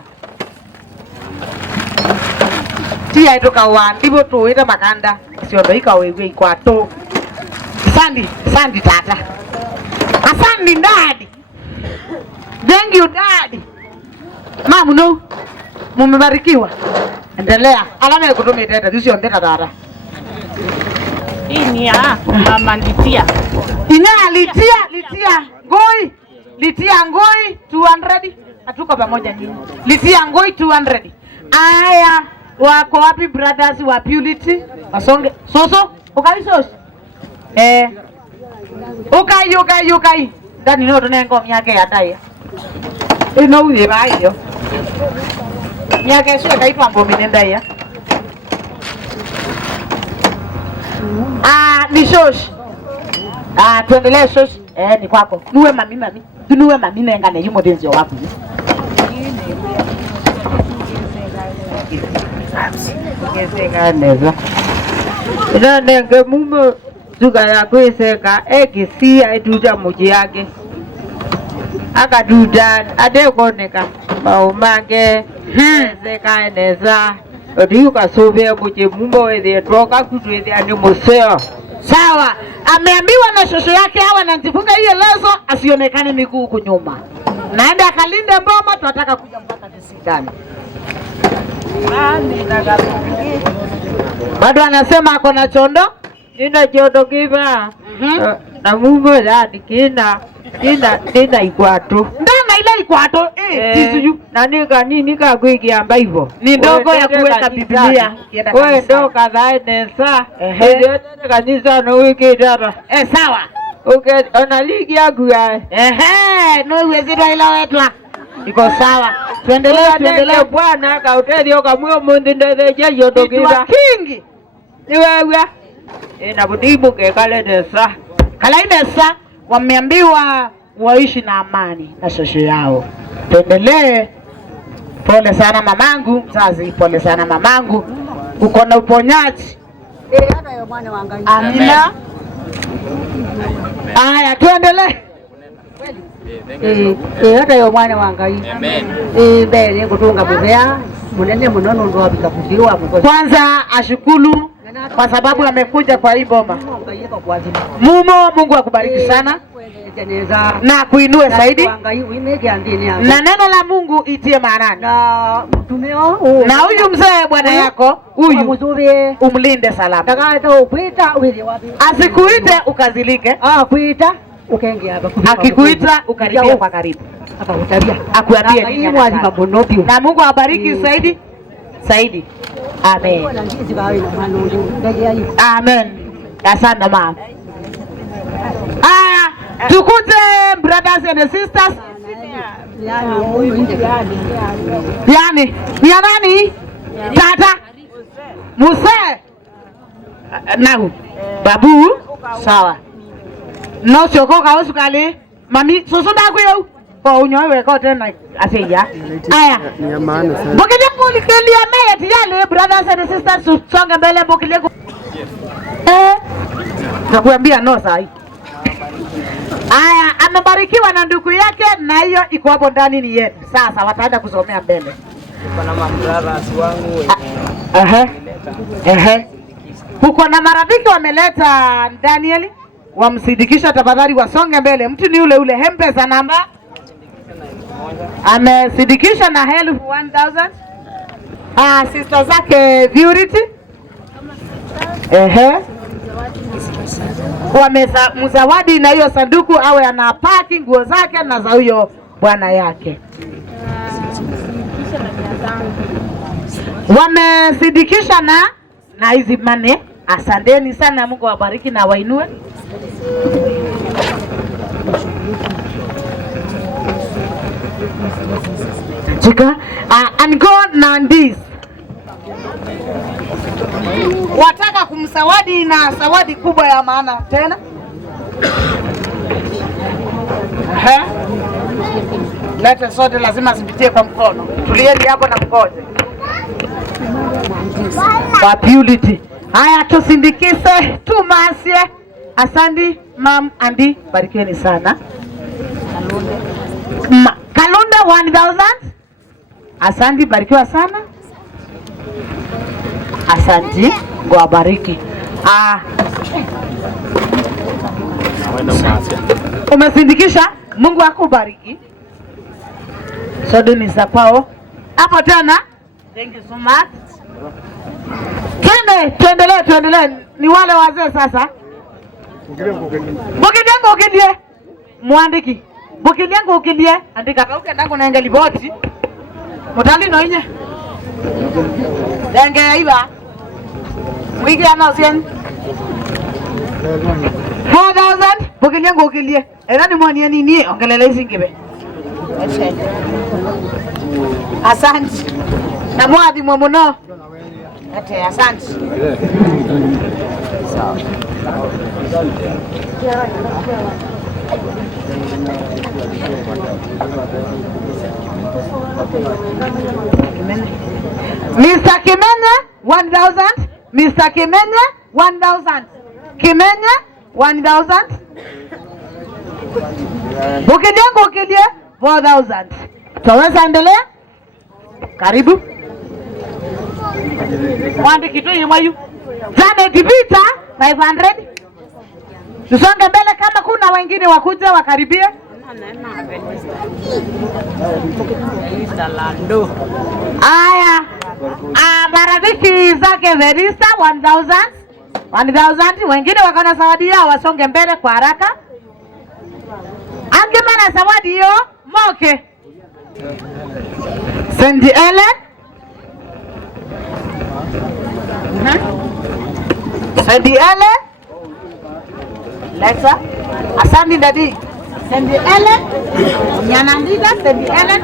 Tia itoka wa ndivyo tuweta makanda. Chondo ikawewe iko hapo. Sandi tata. Asante ndadi. Thank you daddy. Mamu no. Mumebarikiwa. Endelea. Alama ya kutumia teta sio ndeta dada. Hii ni ya mama Litia. Litia ngoi 200. Atuko pamoja nini? Litia ngoi 200. Aya, wako wapi brothers wa Purity? Wasonge. Soso, ukaisos. Ukai. Ndani no tunengo miake ya dai. Ino uye bayo. Miake sio kaitwa mbomine ndai ya. Ni shosh. Tuendelee shosh. Ni kwako. Nuwe mami. Tunuwe mami nengane yumo denzi wako. Neza. Ina nenge mumo zuga ya kweseka ekisia etuja muji yake. Akaduda adekoneka maumage zeka neza. Odiuka sobe muji mumo wede toka kutwede ani museo. Sawa, ameambiwa na shosho yake hawa na njifunga hiyo lezo asionekane miguu kunyuma. Naenda akalinde mboma tunataka kuja mpaka kisidani. Bado anasema ako na chondo? Nina chondo kiva. Na mungo yani kina ikwato. Ndana ile ikwato tisuyu. Na nika kuikiamba hivyo. Ni ndogo ya kuweka Biblia. Wewe ndo kadhaa nesa. Kanisa na wiki dada. Sawa. Okay, analigi yangu ya. No uwezi ndo ila wetwa. Iko sawa. Tuendelee bwana kauteli okamwe mundi ndeje yodogira. Kingi. Ni wewe. Na budibu ke kalenesa. Kalenesa wameambiwa waishi na amani na shosho yao. Tuendelee. Pole sana mamangu, mzazi pole sana mamangu. Uko na uponyaji. Hata yo mwana wangai. Amina. Aya, tuendelee. Hata yo mwana wangai. Amen. Bele kutunga bubea munene munono ndo abikafuziwa. Kwanza ashukuru kwa sababu amekuja kwa hii bomba. Mungu akubariki sana na kuinue zaidi na neno la Mungu itie maanani na huyu mzee bwana yako huyu umlinde salama, asikuite ukazilike, akikuita ukaribia kwa karibu, akuambie nini. Na Mungu awabariki zaidi. Amen. Amen. Asante mama. Aya, tukute brothers and sisters. Yani, ni nani? Tata. Muse. Nau. Babu. Sawa. No choko ka usukali. Mami, soso da kuyo. Kwa unyowe kwa tena aseja. Aya. Ni maana sana. Bokile kulikia meye tiyale brothers and sisters songa mbele bokile. Nakuambia no sahi. Aya, amebarikiwa na ndugu yake na hiyo iko hapo ndani ni yeye. Sasa wataenda kusomea mbele. Kuna mabrothers wangu. Huko na marafiki wameleta Daniel wamsidikisha, tafadhali wasonge mbele. Mtu ni ule Mpesa namba Amesindikisha na help 1000. Sister zake Purity. Mzawadi na hiyo sanduku awe anapaki nguo zake na za huyo bwana yake. Wamesindikisha na hizi mane. Asanteni sana, Mungu awabariki na wainue. Chika and go Nandis. Wataka kumsawadi na sawadi kubwa ya maana tena. Lete sote lazima zipitie kwa mkono. Tulieni hapo na mkoje. Kwa Purity. Haya tusindikise, tumasie. Asante Mam Andi, barikiweni sana. Kalunde 1000. Asante, barikiwa sana. Asante, Mungu awabariki. Umesindikisha, Mungu akubariki. Sodo ni za kwao. Hapo tena. Thank you so much. Tuendelee. Ni wale wazee sasa. Bukidengo ukidie. Muandiki. Bukidengo ukidie. Andika kauke ndangu na ngeli boti. Mutali no inye. Denge iba. Wiki ana sien. 4000. Bukidengo ukidie. Era ni mwani nini ongelele singibe. Asante. Na mwadi mwamuno. Ate asante. Sawa. Mr. Kimenya 1000. Mr. Kimenya 1000. Kimenya 1000. Bukidengo ukidie 4000. Taweza endelea? Karibu. Mwandi kitu yimayu. Jane Divita 500. Tusonge mbele kama kuna wengine wakuja wakaribie. Aya. Marafiki zake Verista 1000. 1000. Wengine wakana zawadi yao wasonge mbele kwa haraka. Angemana zawadi hiyo Moke. Sandy Ellen. Sandy Ellen. Lexa. Asante dadi. Sandy Ellen. Nyanandika Sandy Ellen.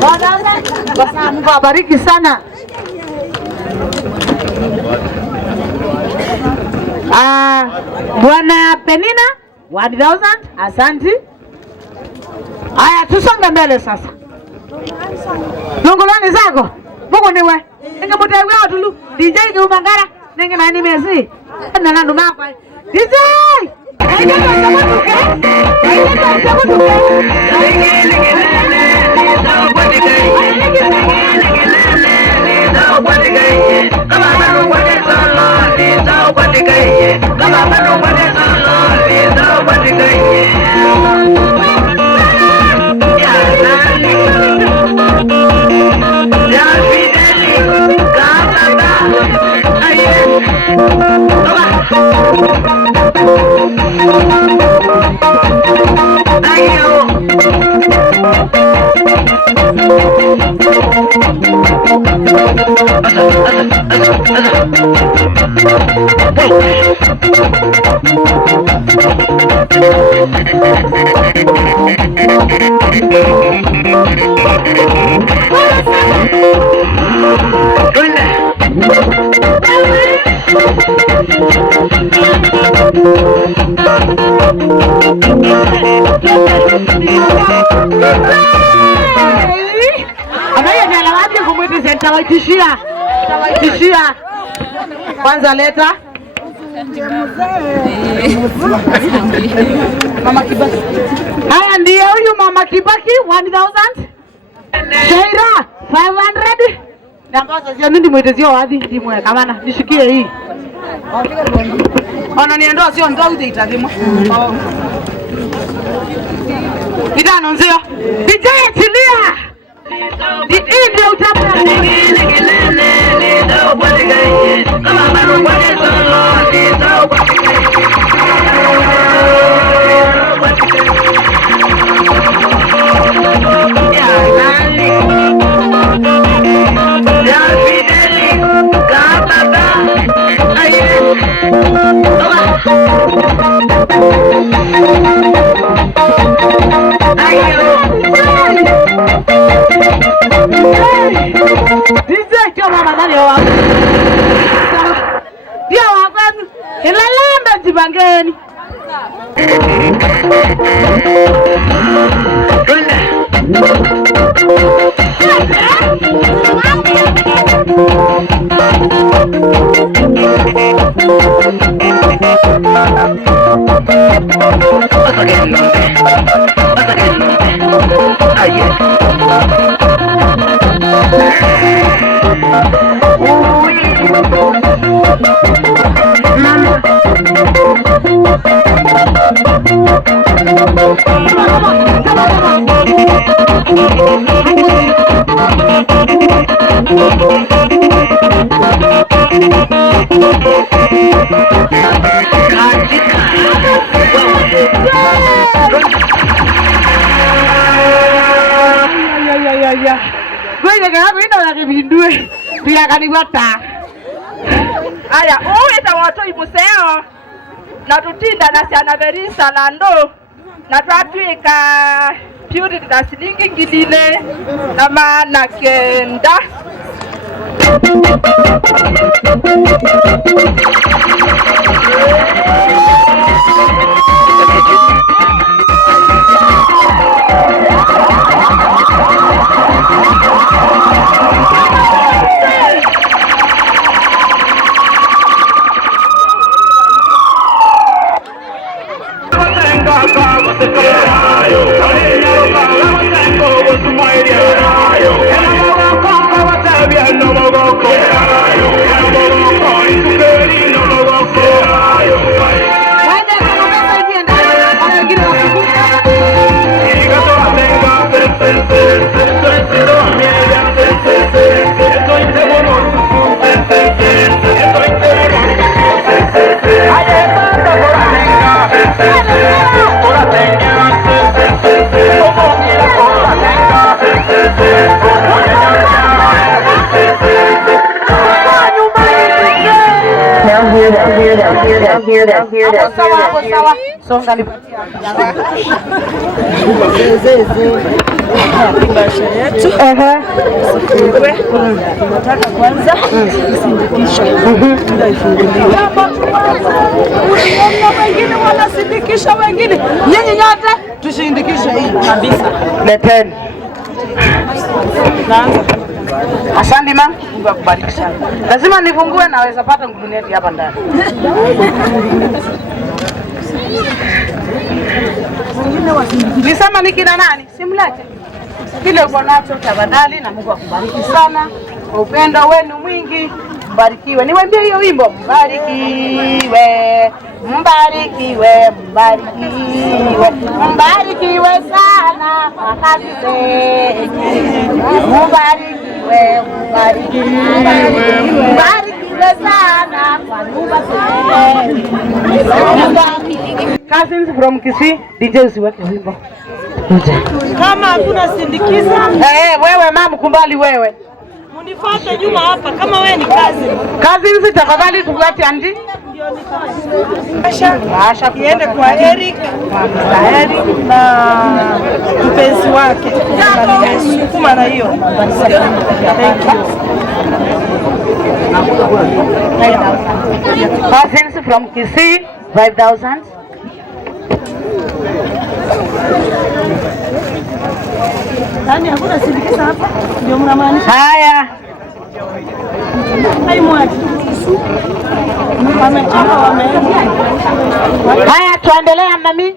Bwana Mungu awabariki sana. Bwana Penina 1000. Asante. Aya tusonge mbele sasa. Nongolani zako. Mungu niwe. Ninge mutawe watulu. DJ Umangara. Ninge na nimezi. Na nandu ngapa. DJ! Tawaitishia. Kwanza leta. Mama Kibaki. Haya ndiye huyu Mama Kibaki 1000. Shaira 500. Nambaza zio nindi mwetezio wazi ndimwe kamana nishikie hii. Ona niendoa sio ndo uze itazimwa. Kitano nzio. DJ Tilia. Ndio utapata Jibangeni. Aya, uita watu imuseo na tutinda na siana verisa lando na twatwika purity na silingi ngilile na maana kenda Sawa. Songa nipatie. Maisha yetu. Tunataka kwanza kusindikisha. Ndio ifunguliwe. Wengine wanasindikisha wengine. Nyinyi nyote tushindikishe hii kabisa. Leteni. Asante mama, Mungu akubariki sana. Lazima nifungue, naweza pata nguduneti hapa ndani. Nisema nikina nani? Simlete. Kile uko nacho tafadhali, na Mungu akubariki sana. Kwa upendo wenu mwingi, mbarikiwe. Niwaambie hiyo wimbo, mbarikiwe. Mbarikiwe, mbarikiwe. Mbarikiwe sana kwa kazi zenu. Mbarikiwe, mbarikiwe. Mbarikiwe sana kwa nyumba zenu. Cousins from Kisii, DJ usiweke wimbo. Kama hakuna sindikiza, wewe mama kumbali wewe. Munifuate nyuma hapa kama wewe ni kazi. Cousins tafadhali tufuate andi. Ndio nifanye. Asha kiende kwa Eric, na mpenzi wake. Nimesukuma na hiyo. Cousins from Kisii, 5,000. Nani hakuna sindikiza hapa? Ndio mnamaanisha? Haya. Haya, tuendelea mami.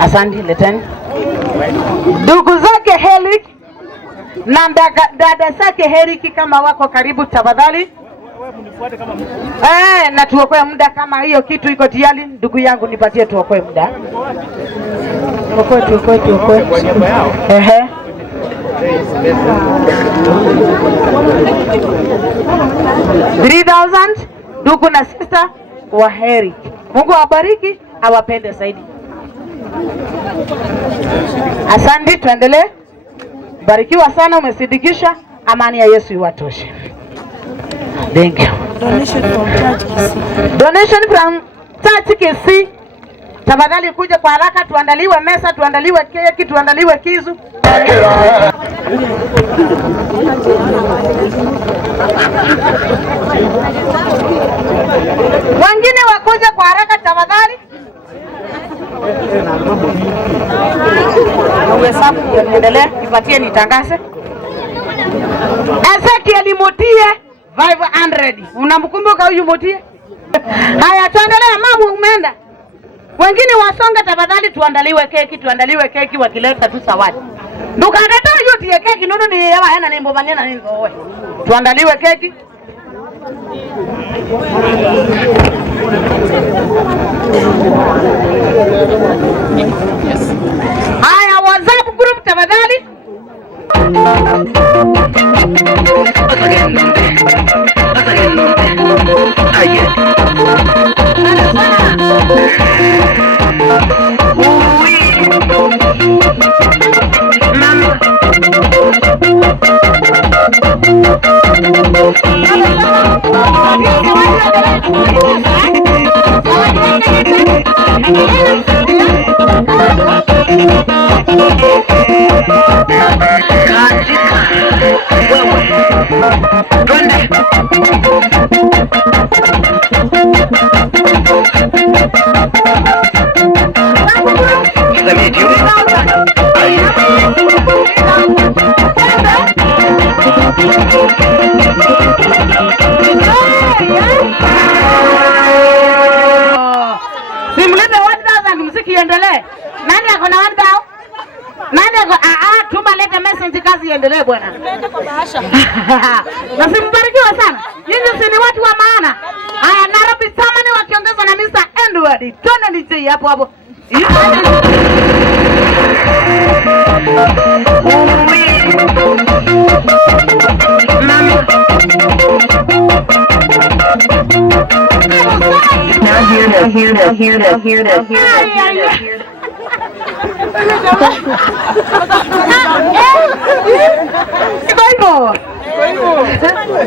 Asante, leteni. Ndugu zake Helik na dada zake Heriki kama wako karibu tafadhali. Na tuokoe muda kama hiyo kitu iko tayari. Ndugu yangu nipatie tuokoe muda. Ehe. 3,000 ndugu na sister wa heri. Mungu awabariki, awapende zaidi. Asante, tuendelee. Barikiwa sana, umesidikisha. Amani ya Yesu iwatoshe. Thank you. Donation from Church KC. Tafadhali kuja kwa haraka, tuandaliwe mesa, tuandaliwe keki, tuandaliwe kisu. Wengine wakuja kwa haraka tafadhali. Uhesabu endelea, nipatie nitangaze. Ezekiel Mutie 500. Unamkumbuka huyu Mutie? Haya, tuendelee. Mama umeenda. Wengine wasonga tafadhali, tuandaliwe keki, wakileta tu sawadi. Ndukadeta yote ya keki nono ni yawa yana nembo manena nini wewe. Tuandaliwe keki. Haya, WhatsApp group tafadhali. Simlete 1,000 muziki iendelee. Nani ako na 1,000? Nani ako tuma leta message kazi iendelee bwana. Na simbarikiwa sana. Nyinyi si ni watu wa maana. Haya, Nairobi Tamani wakiongezwa na Mr. Edward. Twende DJ hapo hapo.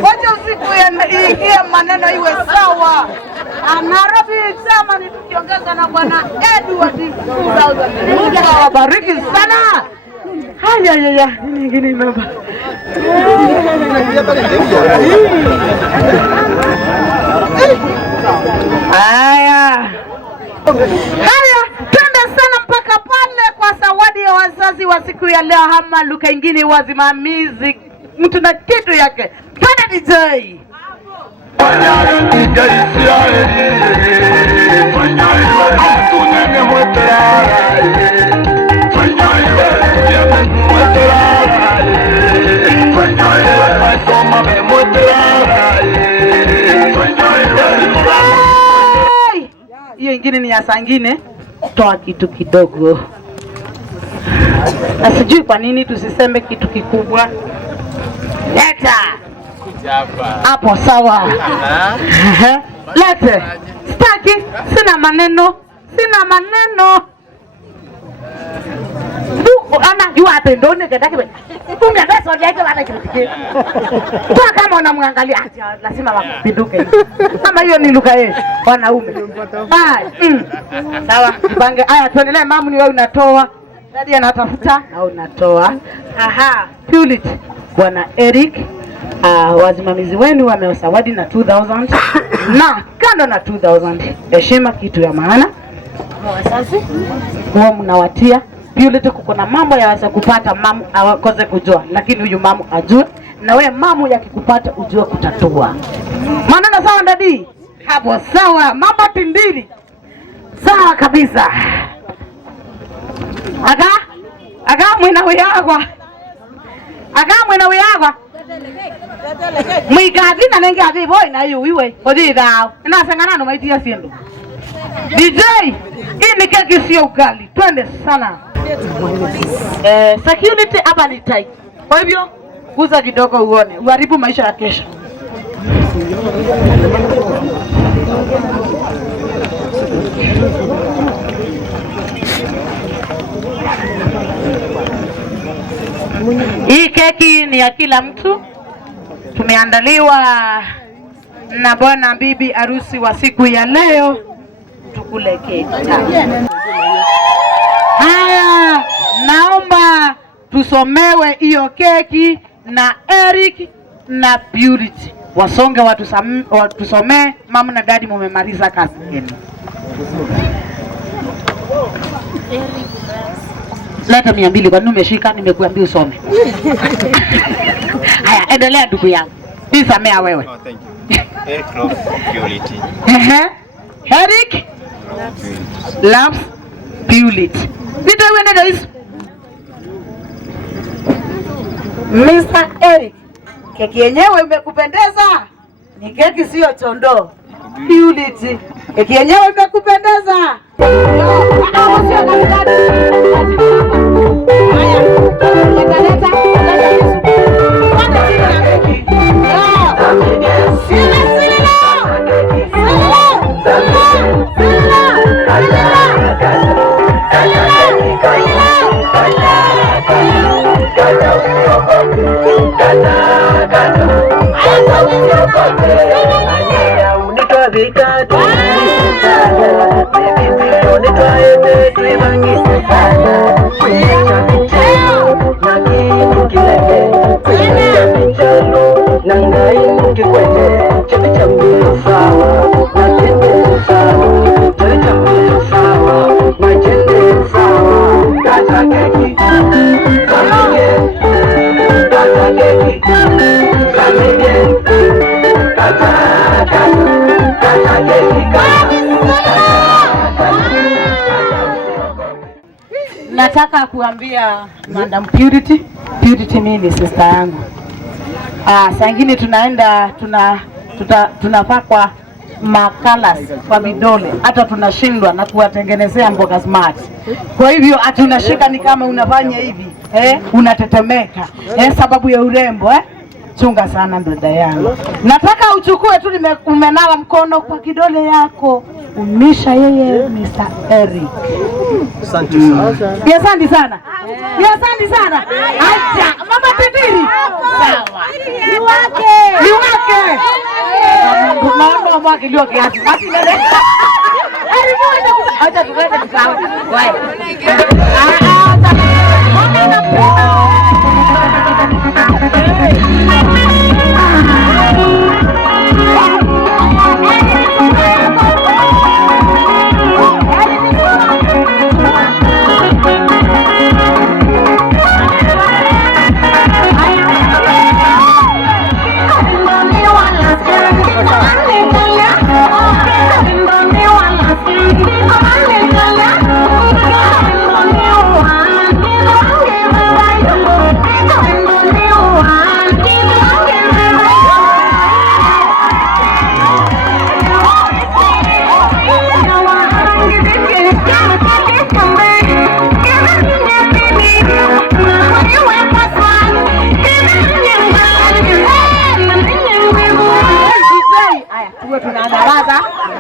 Wacha usiku ya maneno iwe sawa. Nairobi Tamani tukiongeza na bwana Edward 2000. Mungu awabariki sana. Haya, nyingine namba. Haya, twende sana mpaka pale kwa zawadi ya wazazi wa siku ya leo. Hama luka ingine wasimamizi, mtu na kitu yake. Twende DJ. Hiyo ingine ni ya sangine, toa kitu kidogo. Na sijui kwa nini tusiseme kitu kikubwa. Leta hapo, sawa. Lete. Staki, sina maneno. Ana jua atendone kadaki. Funga besa yake wala kitu. Kwa kama unamwangalia lazima wakupinduke. Kama hiyo ni lugha yetu wanaume. Sawa, bange. Haya, tuendelee. Mamu ni wewe unatoa. Dadi anatafuta na unatoa. Pulit. Bwana Eric, wasimamizi wenu wamewasawadi na 2,000 na kando na 2,000 heshima, kitu ya maana wazazi huwa mnawatia Pulit. Kuko na mambo yaweza kupata mamu awakoze kujua, lakini huyu mamu ajue, na we mamu yakikupata ujue kutatua. Maneno sawa dadi? Hapo sawa. Mambo tindili sawa kabisa. Aga mwina wiyagwa. Mwikazi na nengi avi boy na yuwe odi dao. Inasangana no maitia siendo. DJ, hii ni keki sio ugali. Twende sana. Security hapa ni tight. Kwa hivyo kuza kidogo uone, uharibu maisha ya kesho. Hii keki ni ya kila mtu. Tumeandaliwa na bwana bibi harusi wa siku ya leo. Tukule keki. Haya, naomba tusomewe hiyo keki na Eric na Purity. Wasonge watusomee. Mama na dadi mumemaliza kazi yenu. Leta 200 kwa nini umeshika? Nimekuambia usome. Haya, endelea ndugu yangu. Nisamea wewe. Oh, thank you. Eric loves Purity. Eric loves Purity. Ndio wewe guys. Mr. Eric, keki yenyewe imekupendeza? Ni keki sio chondoo. Purity, keki yenyewe imekupendeza? Nataka kuambia Madam Purity, mimi ni sister yangu. Saa ingine tunaenda tunapakwa makalas kwa vidole, hata tunashindwa na kuwatengenezea mboga smart. Kwa hivyo hatunashika ni kama unafanya hivi, unatetemeka, sababu ya urembo, Chunga sana dada yangu. Nataka uchukue tu umenawa mkono kwa kidole yako. Umisha yeye Mr. Eric. Asante sana. Asante sana. Asante sana. Acha mama Tindiri. Sawa. Ni wake. Mama mwake leo kiasi. Acha tuweze kusawa.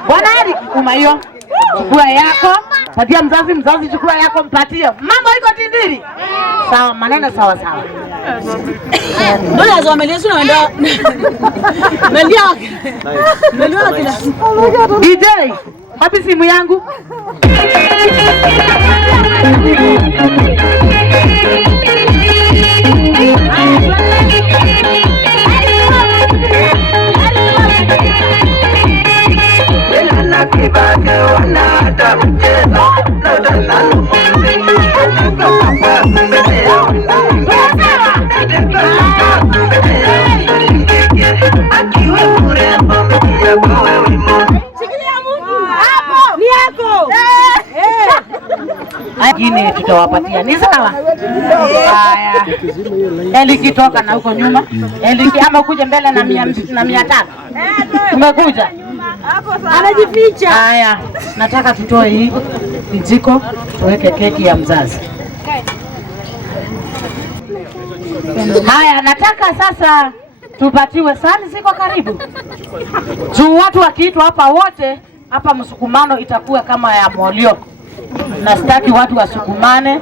Bwana Eric, umayo chukua yako, patia mzazi chukua yako, mpatie. Mambo iko Tindiri. Sawa, maneno sawa. Ndio lazima melezo naenda. Melia kila. DJ, wapi simu yangu? Lakini tutawapatia. Ni sawa? Haya. Elikitoka na huko nyuma. Eliki ama ukuje mbele na 500. Umekuja? Anajificha. Haya, nataka tutoe hii kijiko tuweke keki ya mzazi. Haya, nataka sasa tupatiwe sani, ziko karibu juu. Watu wakiitwa hapa wote hapa, msukumano itakuwa kama ya Molio, na sitaki watu wasukumane.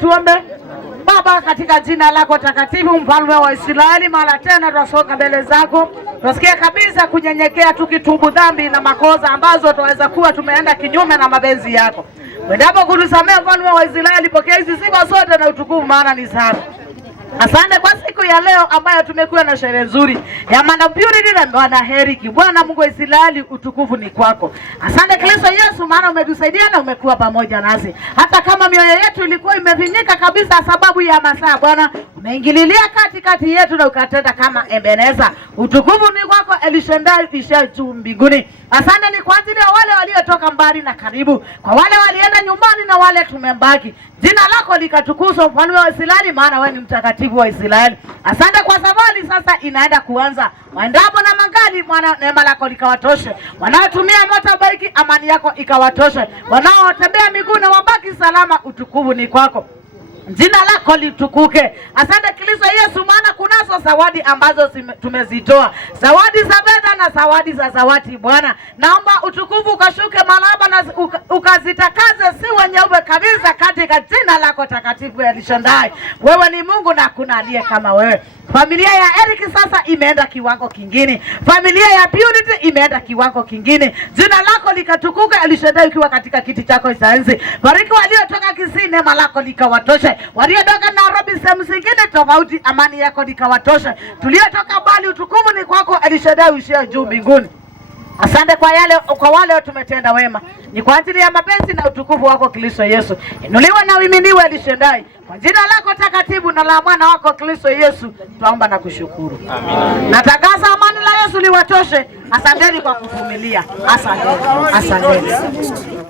Tuombe. Baba, katika jina lako takatifu, mfalme wa Israeli, mara tena tunasonga mbele zako, tunasikia kabisa kunyenyekea, tukitubu dhambi na makosa ambazo tunaweza kuwa tumeenda kinyume na mapenzi yako. Endapo kutusamea, mfalme wa Israeli, pokea hizi sifa zote na utukufu, maana ni zako. Asante kwa siku ya leo ambayo tumekuwa na sherehe nzuri ya Mwana Purity na Bwana Heriki. Bwana Mungu wa Israeli, utukufu ni kwako. Asante Kristo Yesu, maana umetusaidia na umekuwa pamoja nasi. Hata kama mioyo yetu ilikuwa imevinyika kabisa sababu ya masaa, Bwana umeingililia katikati yetu na ukatenda kama Ebeneza. Utukufu ni kwako Elishondai isha juu mbinguni. Asante ni kwa ajili ya wale waliotoka mbali na karibu, kwa wale walienda nyumbani na wale tumembaki. Jina lako likatukuzwe, mfalme wa Israeli, maana wewe ni mtakatifu wa Israeli. Asante kwa safari sasa inaenda kuanza. Waendapo na magari, mwana neema lako likawatoshe. Wanaotumia motorbike, amani yako ikawatoshe. Wanaotembea miguu na wabaki salama, utukufu ni kwako. Jina lako litukuke. Asante Kristo Yesu, maana kunazo zawadi ambazo tumezitoa. Zawadi za fedha na zawadi Bwana. Naomba utukufu ukashuke malaba na ukazitakaze siwe nyeupe kabisa katika jina lako takatifu ya Elishondai. Wewe ni Mungu na hakuna aliye kama wewe. Familia ya Eric sasa imeenda kiwango kingine. Familia ya Purity imeenda kiwango kingine. Jina lako likatukuka Elishondai, ukiwa katika kiti chako cha enzi. Bariki waliotoka Kisii, neema lako likawatoshe. Waliotoka Nairobi, sehemu zingine tofauti, amani yako likawatoshe. Tuliotoka mbali, utukufu ni kwako Elishondai uishie juu mbinguni. Asante kwa wale tumetenda wema. Ni kwa ajili ya mapenzi na utukufu wako Kristo Yesu. Inuliwa na uiminiwe Elishondai. Kwa jina lako takatifu na la mwana wako Kristo Yesu, tunaomba na kushukuru. Amen. Natangaza amani la Yesu liwatoshe. Asanteni kwa kuvumilia. Asante.